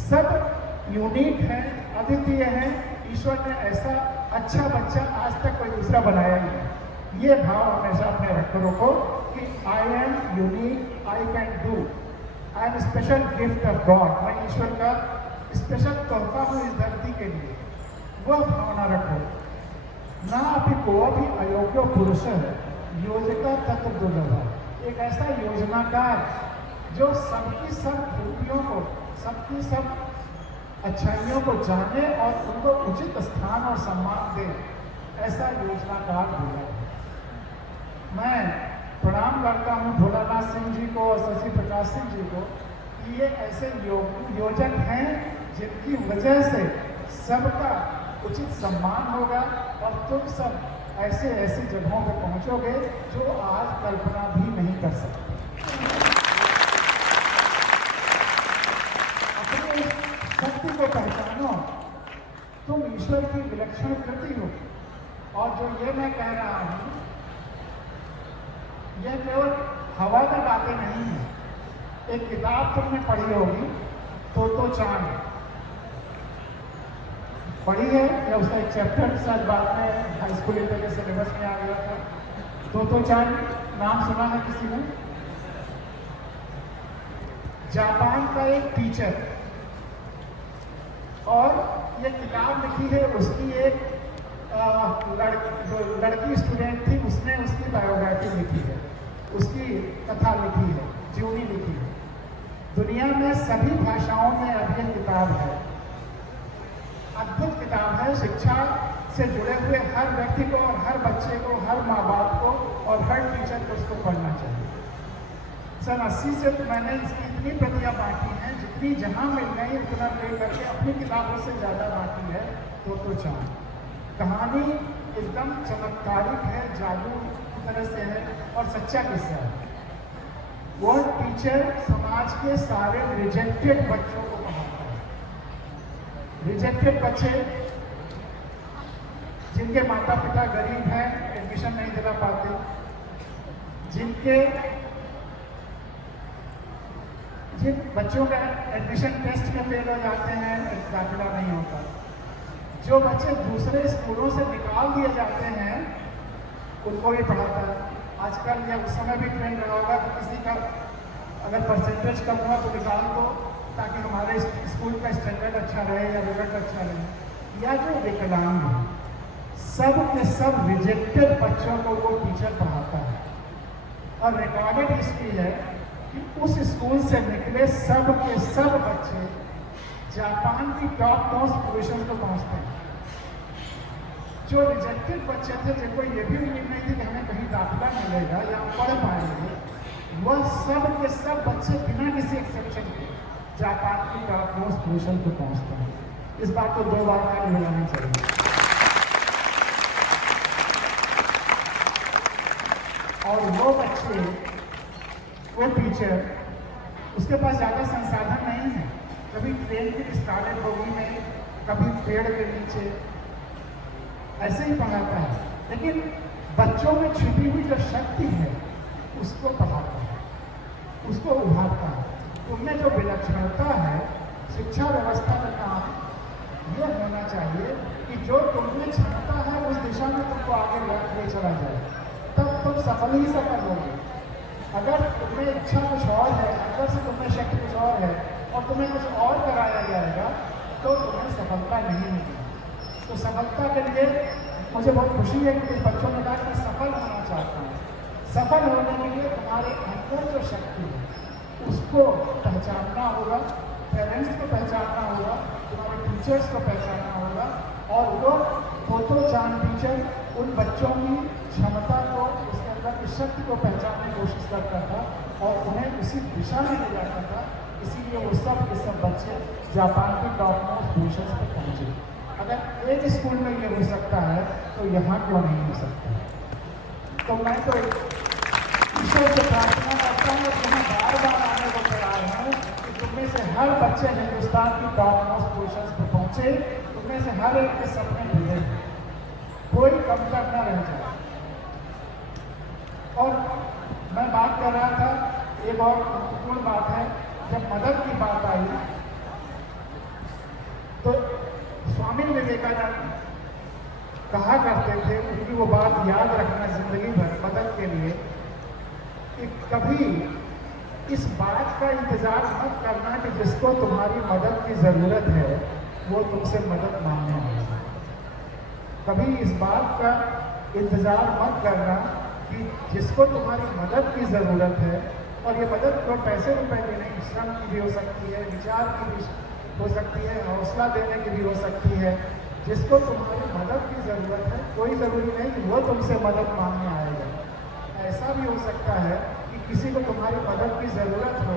सब यूनिक हैं, अद्वितीय हैं। ईश्वर ने ऐसा अच्छा बच्चा आज तक कोई दूसरा बनाया ही नहीं। ये भाव हमेशा अपने रखो कि I am unique, I can do, I am special gift of God. मैं ईश्वर का स्पेशल तोहफा हूँ इस धरती के लिए। वह भावना रखो। ना अपि कोऽपि अयोग्यो पुरुषः योजका तत्र दुर्लभः। एक ऐसा योजनाकार जो सबकी सब खूबियों को, सबकी सब अच्छाइयों को जाने और उनको उचित स्थान और सम्मान दे, ऐसा योजनाकार दुर्लभ है। मैं प्रणाम करता हूँ भोलानाथ सिंह जी को और शशि प्रकाश सिंह जी को कि ये ऐसे योजक हैं जिनकी वजह से सबका उचित सम्मान होगा और तुम सब ऐसे ऐसी जगहों पर पहुंचोगे जो आज कल्पना भी नहीं कर सकते। विलक्षण कृति होगी। और जो ये मैं कह रहा हूँ, यह केवल हवा में बातें नहीं है। एक किताब तुमने पढ़ी होगी, तो चांद पढ़ी है, या उसका एक चैप्टर शायद बाद में हाई स्कूल लेवल के सिलेबस में आ गया था। तो चांद नाम सुना है किसी ने? जापान का एक टीचर, और ये किताब लिखी है उसकी एक लड़की स्टूडेंट थी, उसने उसकी बायोग्राफी लिखी है, उसकी कथा लिखी है, जीवनी लिखी है। दुनिया में सभी भाषाओं में अब यह किताब है। अद्भुत किताब है। शिक्षा से जुड़े हुए हर व्यक्ति को और हर बच्चे को, हर माँ बाप को और हर टीचर को उसको पढ़ना चाहिए। सन 80 से मैंने इसकी इतनी प्रतियां बांटी हैं, जितनी जहां मिल गई उतना ले करके अपनी किताबों से ज़्यादा बांटी है। तो चांद कहानी एकदम चमत्कारिक है, जादू की तरह से है और सच्चा किस्सा है। वो टीचर समाज के सारे रिजेक्टेड बच्चों को पढ़ाता है। रिजेक्टेड बच्चे जिनके माता पिता गरीब हैं, एडमिशन नहीं दिला पाते, जिन बच्चों का एडमिशन टेस्ट में फेल हो जाते हैं, दाखिला नहीं होता, जो बच्चे दूसरे स्कूलों से निकाल दिए जाते हैं, उनको भी पढ़ाता है। आजकल या उस समय भी ट्रेंड रहा होगा कि किसी का अगर परसेंटेज कम हुआ तो निकाल दो, ताकि हमारे स्कूल का स्टैंडर्ड अच्छा रहे या रिजल्ट अच्छा रहे। या जो विकलांग है, सब के सब रिजेक्टेड बच्चों को वो टीचर पढ़ाता है। और रिकॉर्डेड हिस्ट्री है कि उस स्कूल से निकले सब के सब बच्चे जापान की टॉप मोस्ट पोजिशन को पहुंचते हैं। जो रिजेक्टेड बच्चे थे, जिनको ये भी उम्मीद नहीं थी कि हमें कहीं दाखिला मिलेगा या हम पढ़ पाएंगे, वह सब के सब बच्चे बिना किसी एक्सेप्शन के जापान की टॉप मोस्ट पोजिशन को पहुंचते हैं। इस बात को 2 बार नहीं मिलाना चाहिए। और वो बच्चे, वो टीचर, उसके पास ज़्यादा संसाधन नहीं है। कभी ट्रेन की स्टार्टेड बोगी में, कभी पेड़ के नीचे, ऐसे ही पढ़ाता है। लेकिन बच्चों में छिपी हुई जो शक्ति है उसको पढ़ाता है, उसको उभारता है। उनमें जो विलक्षणता है, शिक्षा व्यवस्था का काम यह होना चाहिए कि जो तुममें क्षमता है उस दिशा में तुमको आगे ले चला जाए, तब तुम सफल ही सफल होगे। अगर तुम्हें इच्छा कुछ और है, अंदर से तुम्हें शक्ति कुछ और है और तुम्हें कुछ और कराया जाएगा, तो तुम्हें सफलता नहीं मिलेगी। तो सफलता के लिए मुझे बहुत खुशी है कि कुछ बच्चों ने कहा कि मैं सफल होना चाहता हूँ। सफल होने के लिए तुम्हारे अंदर जो शक्ति है उसको पहचानना होगा, पेरेंट्स को पहचानना होगा, तुम्हारे टीचर्स को पहचानना होगा। और वो चांद टीचर उन बच्चों की क्षमता को, उसके अंदर की शक्ति को पहचानने की कोशिश करता था और उन्हें उसी दिशा में ले जाता था। इसीलिए वो सब के सब बच्चे जापान की टॉप मोस्ट पोजीशन पर पहुँचे। अगर एक स्कूल में ये हो सकता है तो यहाँ क्यों नहीं हो सकता? तो मैं तो ईश्वर से प्रार्थना करता हूँ, तुम्हें बार बार आने को तैयार हूँ कि तुममें से हर बच्चे हिंदुस्तान की टॉप मोस्ट पोजीशन पर पहुँचे, तुममें से हर एक के सपने मिले, कोई कमतर न रह जाए। और मैं बात कर रहा था, एक और महत्वपूर्ण बात है, जब मदद की बात आई तो स्वामी विवेकानंद कहा करते थे, उनकी वो बात याद रखना जिंदगी भर मदद के लिए, कि कभी इस बात का इंतजार मत करना कि जिसको तुम्हारी मदद की जरूरत है वो तुमसे मदद मांगने आएगा। कभी इस बात का इंतजार मत करना कि जिसको तुम्हारी मदद की जरूरत है, और ये मदद तो पैसे रुपए की नहीं, श्रम की भी हो सकती है, विचार की भी हो सकती है, हौसला देने की भी हो सकती है। जिसको तुम्हारी मदद की ज़रूरत है, कोई ज़रूरी नहीं कि वो तुमसे मदद मांगने आएगा। ऐसा भी हो सकता है कि किसी को तुम्हारी मदद की ज़रूरत हो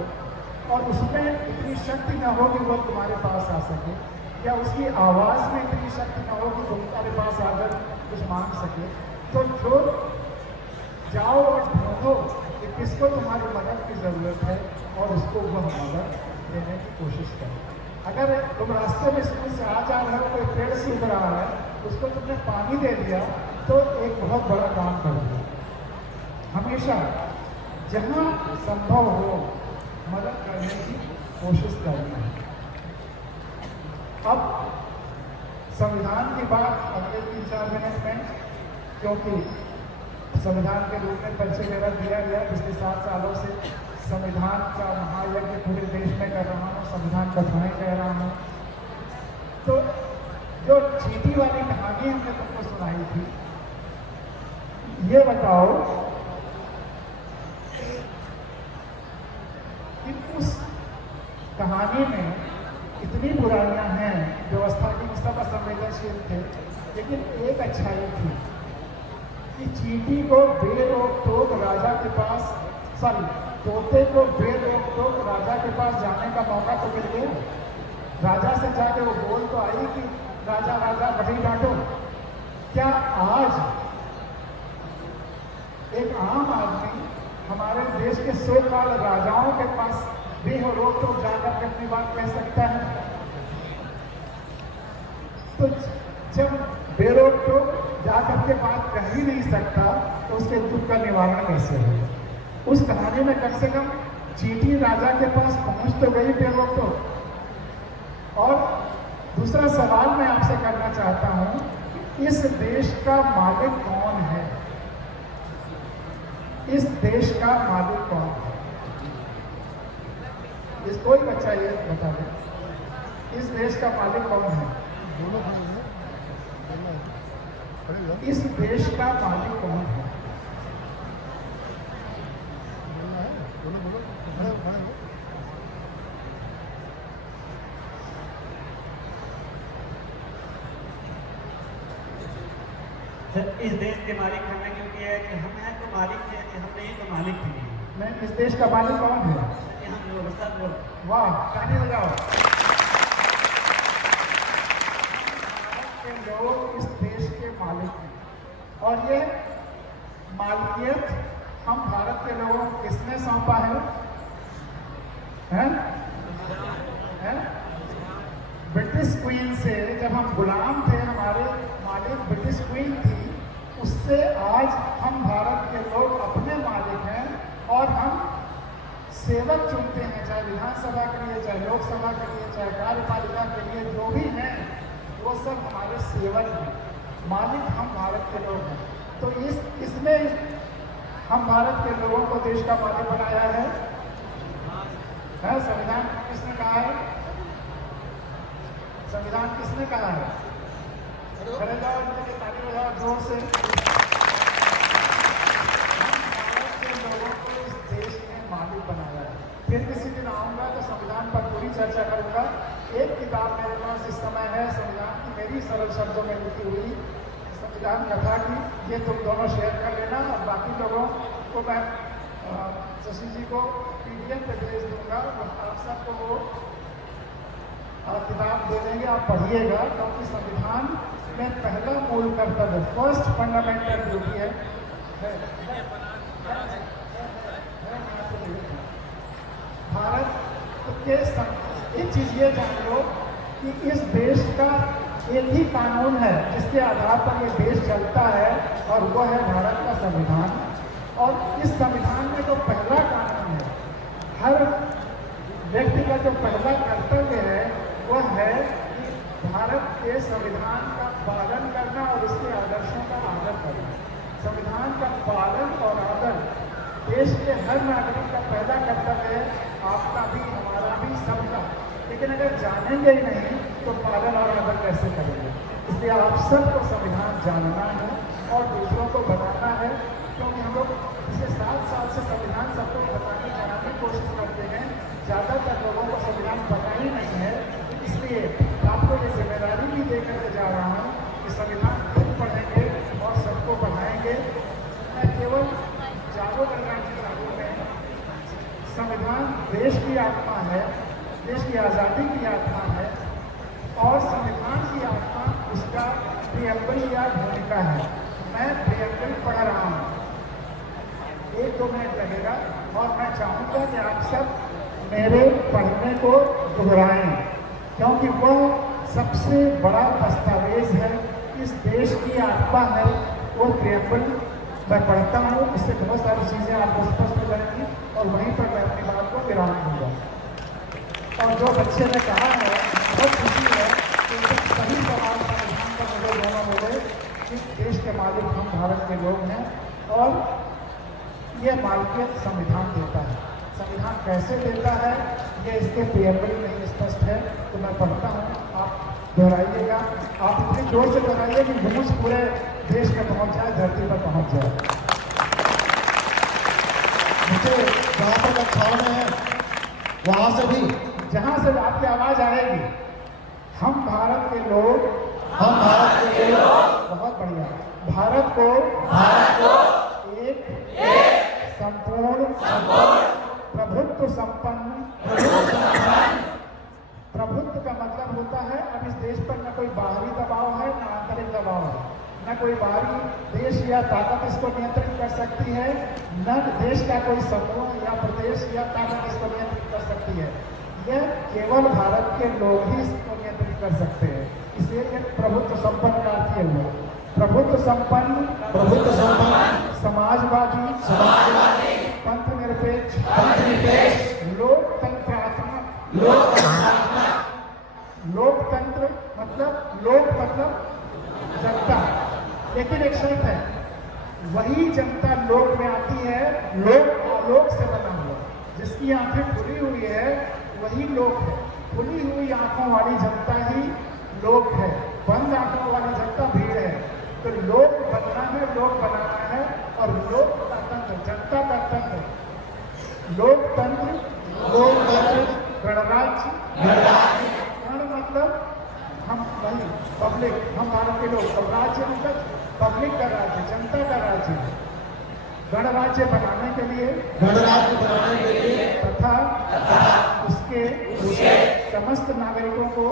और उसमें इतनी शक्ति न हो कि वो तुम्हारे पास आ सके, या उसकी आवाज़ में इतनी शक्ति न हो कि वो तुम्हारे पास आकर कुछ मांग सके। तो जो जाओ और ढूंढो कि किसको तुम्हारी मदद की ज़रूरत है और उसको वह मदद देने की कोशिश करो। अगर तुम रास्ते में स्कूल से आ जा रहे हो, कोई पेड़ सूख रहा है उसको तुमने पानी दे दिया तो एक बहुत बड़ा काम कर दिया। हमेशा जहाँ संभव हो मदद करने की कोशिश करनी है। अब संविधान की बात अगले 3-4 मिनट में, क्योंकि संविधान के रूप में परिचय मेरा दिया गया। पिछले 7 सालों से संविधान का महायज्ञ पूरे देश में कर रहा हूँ, संविधान कथाएं कह रहा हूँ। तो जो चींटी वाली कहानी हमने तुमको सुनाई थी, ये बताओ कि उस कहानी में इतनी बुराइयां हैं, व्यवस्था की सब असंवेदनशील थे, लेकिन एक अच्छाई थी कि चींटी को बेरोक-टोक राजा के पास, तोते को बेरोक-टोक राजा के पास जाने का मौका तो मिल गया। राजा से जाके वो बोल तो आई कि राजा राजा बड़ी डांटो। क्या आज एक आम आदमी हमारे देश के सो-कॉल राजाओं के पास बेरोक-टोक जाकर के अपनी बात कह सकता है? तो जब बेरोक-टोक जाकर के बात कह ही नहीं सकता तो उसके दुख का निवारण कैसे होगा? उस कहानी में कम से कम चींटी राजा के पास पहुंच तो गई बेरोक-टोक। और दूसरा सवाल मैं आपसे करना चाहता हूं कि इस देश का मालिक कौन है? इस देश का मालिक कौन है? इस कोई बच्चा ये बता दे, इस देश का मालिक कौन है? इस देश का मालिक कौन है? इस देश के मालिक हमने क्योंकि है कि हम हैं तो मालिक है, कि हम नहीं तो मालिक भी नहीं। मैं इस देश का मालिक कौन है? कि हम लोग सब लोग। वाह, ताली बजाओ। के लोग इस देश के मालिक हैं और ये मालिकियत हम भारत के लोगों को किसने सौंपा है? हैं? ब्रिटिश क्वीन से जब हम गुलाम थे, हमारे मालिक ब्रिटिश क्वीन थी, उससे आज हम भारत के लोग अपने मालिक हैं और हम सेवक चुनते हैं, चाहे विधानसभा के लिए, चाहे लोकसभा के लिए, चाहे कार्यपालिका के लिए, जो भी हैं वो सब हमारे सेवक हैं। मालिक हम भारत के लोग हैं। तो इसमें हम भारत के लोगों को देश का मालिक बनाया है। संविधान किसने कहा है? संविधान किसने कहा है? खड़े जाओ, इनके ताली बजाओ जोर से। हम भारत के लोगों को इस देश में मालिक बनाया है। फिर किसी दिन आऊंगा तो संविधान पर पूरी चर्चा करूंगा। एक किताब मेरे पास इस समय है संविधान की, मेरी सरल शब्दों में लिखी हुई संविधान कथा की, ये तुम दोनों शेयर कर लेना और बाकी लोगों को मैं शशि जी को PDF पे भेज दूंगा। आप सबको वो किताब दे देंगे, आप पढ़िएगा, क्योंकि संविधान में पहला मूल कर्तव्य, फर्स्ट फंडामेंटल ड्यूटी है। भारत के एक चीज ये जान लो कि इस देश का एक ही कानून है जिसके आधार पर ये देश चलता है और वो है भारत का संविधान। और इस संविधान में जो पहला कानून है, हर व्यक्ति का जो पहला कर्तव्य है वो है कि भारत के संविधान का पालन करना और उसके आदर्शों का आदर करना। संविधान का पालन और आदर देश के हर नागरिक का पहला कर्तव्य है, आपका भी, हमारा भी, सबका। लेकिन अगर जानेंगे ही नहीं तो पालन और आदर कैसे करेंगे? इसलिए आप सबको संविधान जानना है और दूसरों को बताना है, क्योंकि हम लोग पिछले 7 साल से संविधान सबको बताने जाने की कोशिश करते हैं। ज़्यादातर लोगों को संविधान पता ही नहीं है। इसलिए आपको ये जिम्मेदारी भी देकर के जा रहा हूँ कि संविधान खुद पढ़ेंगे और सबको पढ़ाएंगे। मैं केवल जागो गणराज्य लागू में संविधान देश की आत्मा है, देश की आज़ादी की आत्मा है और संविधान की आत्मा उसका प्रियम्बल या भूमिका है। मैं प्रियम्बल पढ़ रहा हूँ, 1-2 मिनट लगेगा और मैं चाहूँगा कि आप सब मेरे पढ़ने को दोहराएं, क्योंकि वह सबसे बड़ा दस्तावेज है इस देश की आत्मा है वो प्रियम्बल मैं पढ़ता हूँ, इससे बहुत सारी चीज़ें आपको स्पष्ट हो जाएंगी और वहीं पर मैं अपनी बात को विराम दूंगा। और जो बच्चे ने कहा है बहुत खुशी है कि सही सवाल संविधान का मुझे जवाब मिले कि देश के मालिक हम भारत के लोग हैं और ये मालिकियत संविधान देता है। संविधान कैसे देता है ये इसके प्रियम्बल में ही स्पष्ट है, तो मैं पढ़ता हूँ, आप दोहराइएगा। आप इतनी जोर से दोहराइए कि गूंज पूरे देश में पहुंच जाए, धरती पर पहुंच जाए। मुझे जहाँ पर कक्षाओं में है वहाँ से भी, जहाँ से आपकी आवाज आएगी, हम भारत के लोग, हम भारत के लोग, बहुत बढ़िया, भारत को एक संपूर्ण प्रभुत्व संपन्न, प्रभुत्व का मतलब होता है अब इस देश पर न कोई बाहरी दबाव है न आंतरिक दबाव है, न कोई बाहरी देश या ताकत इसको नियंत्रित कर सकती है, न देश का कोई समूह या प्रदेश या ताकत इसको नियंत्रित कर सकती है। यह केवल भारत के लोग ही इसको नियंत्रित कर सकते हैं। इसलिए यह प्रभुत्व संपन्न का अर्थ यह हुआ। प्रभुत्व संपन्न, समाजवादी, पंथ निरपेक्ष, लोकतंत्र मतलब जनता, लेकिन एक शर्त है, वही जनता लोक में आती है, लोक आलोक से बना हुआ, जिसकी आंखें खुली हुई है वही लोक है। खुली हुई आंखों वाली जनता ही लोक है, बंद आंखों वाली जनता भीड़ है। तो लोक बनना है, लोक बनाना है, और लोक का तंत्र, जनता का तंत्र, लोकतंत्र, गणराज्य, गण मतलब हम वही पब्लिक, हम भारत के लोग, और राज्य मतलब पब्लिक का राज्य, जनता का राज्य। गणराज्य बनाने के लिए तथा उसके समस्त नागरिकों को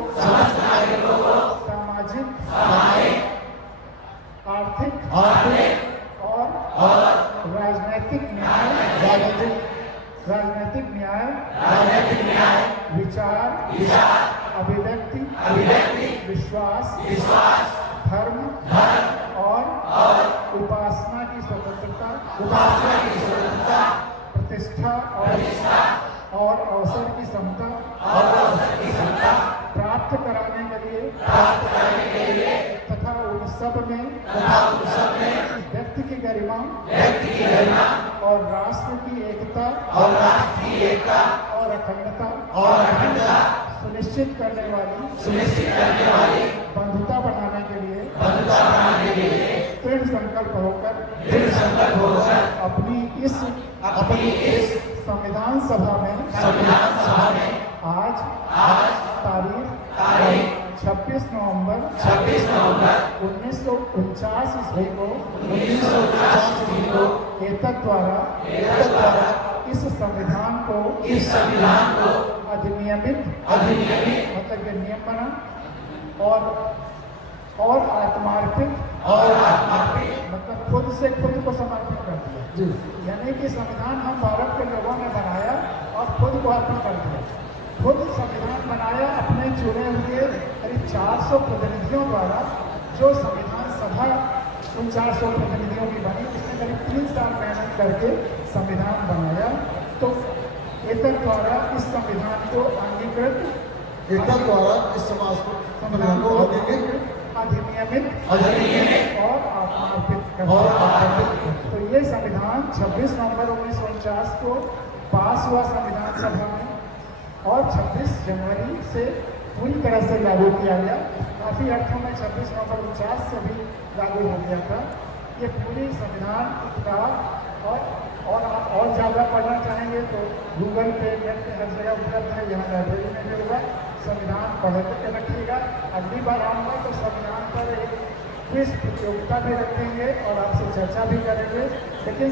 सामाजिक, आर्थिक और राजनीतिक न्याय, विचार, अभिव्यक्ति, विश्वास, धर्म और उपासना की स्वतंत्रता, प्रतिष्ठा और अवसर की समता प्राप्त कराने के लिए तथा उन सब में व्यक्ति की गरिमा और राष्ट्र की एकता और अखंडता सुनिश्चित करने वाली बंधुता बनाने के लिए दृढ़ संकल्प होकर अपनी इस संविधान सभा में आज तारीख 26 नवंबर 1949 ईस्वी को एतद द्वारा इस संविधान को अधिनियमित मतलब ये नियम बना और आत्मार्पित मतलब खुद से खुद को समर्पित कर दिया। यानी कि संविधान हम भारत के लोगों ने बनाया और खुद को अर्पण कर दिया। खुद संविधान बनाया अपने चुने हुए करीब 400 प्रतिनिधियों द्वारा, जो संविधान सभा उन 400 प्रतिनिधियों की बनी, उसने करीब 3 साल मेहनत करके संविधान बनाया। तो एतद द्वारा इस संविधान को अंगीकृत, इस समाज को संविधान को अधिनियमित और आत्मार्पित। तो ये संविधान 26 नवंबर 1949 को पास हुआ संविधान सभा में और 26 जनवरी से पूरी तरह से लागू किया गया। काफ़ी अर्थों में 26 नवंबर 49 से भी लागू हो गया था। ये पूरी संविधान का और आप और ज़्यादा पढ़ना चाहेंगे तो गूगल पे, नेट पे हर जगह उपलब्ध है, यहाँ लाइब्रेरी में भी होगा। संविधान पढ़ के रखिएगा। अगली बार आऊँगा तो संविधान पर एक क्विज प्रतियोगिता भी रखेंगे और आपसे चर्चा भी करेंगे। लेकिन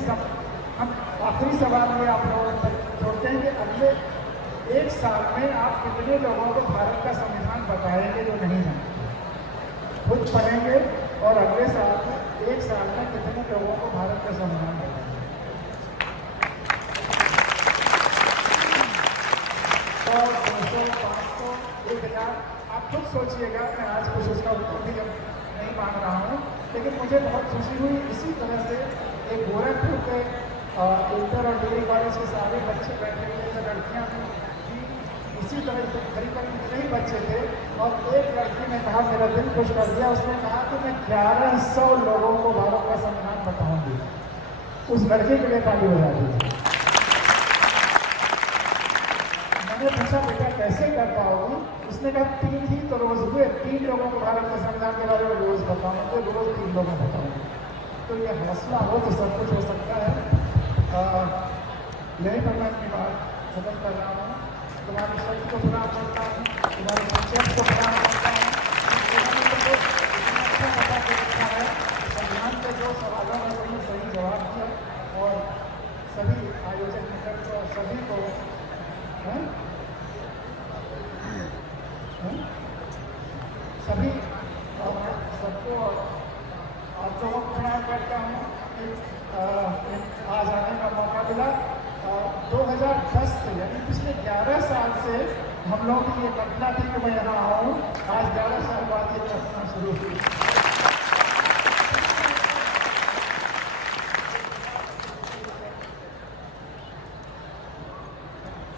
हम आखिरी सवाल ये आप लोगों तक छोड़ते हैं कि अगले 1 साल में आप कितने लोगों को भारत का संविधान बताएंगे जो नहीं जानते? खुद पढ़ेंगे और अगले साल में 1 साल में कितने लोगों को भारत का संविधान बताएंगे? 100, 200, 500, 1000 आप खुद सोचिएगा। मैं आज कुछ उसका उत्तर भी नहीं मांग रहा हूँ, लेकिन मुझे बहुत खुशी हुई इसी तरह से एक गोरखपुर के इंटर और डिग्री कॉलेज के सारे बच्चे बैठे हुए थे, लड़कियाँ भी इसी तरह से करीब इतने ही बच्चे थे, और एक लड़की ने कहा, मेरा दिल खुश कर दिया, उसने कहा कि मैं 1100 लोगों को भारत का संविधान बताऊंगी। उस लड़के के लिए ताली बजा दीजिए। मैंने पूछा, बेटा कैसे कर पाओगी? उसने कहा 3 ही तो रोज हुए, 3 लोगों को भारत के संविधान के बारे में रोज बताऊंगे, रोज 3 लोगों को बताऊंगे। तो ये हौसला हो तो सब कुछ हो सकता है। यही पर मैं अपनी बात खत्म कर रहा हूँ। तुम्हारे शब्द को प्रणाम करता हूँ, तुम्हारे संक्षेप को प्रणाम करता हूँ। अच्छा बता के रखा है, संविधान के जो सवालों में तुमने सही जवाब दिया, और सभी आयोजक मित्र को, सभी को सभी सबको आप लोगों को प्रणाम करता हूँ कि आज आने का मौका मिला। 2010 से, यानी पिछले 11 साल से हम लोग की ये कल्पना थी कि मैं यहाँ आऊँ। आज 11 साल बाद ये कल्पना शुरू हुई।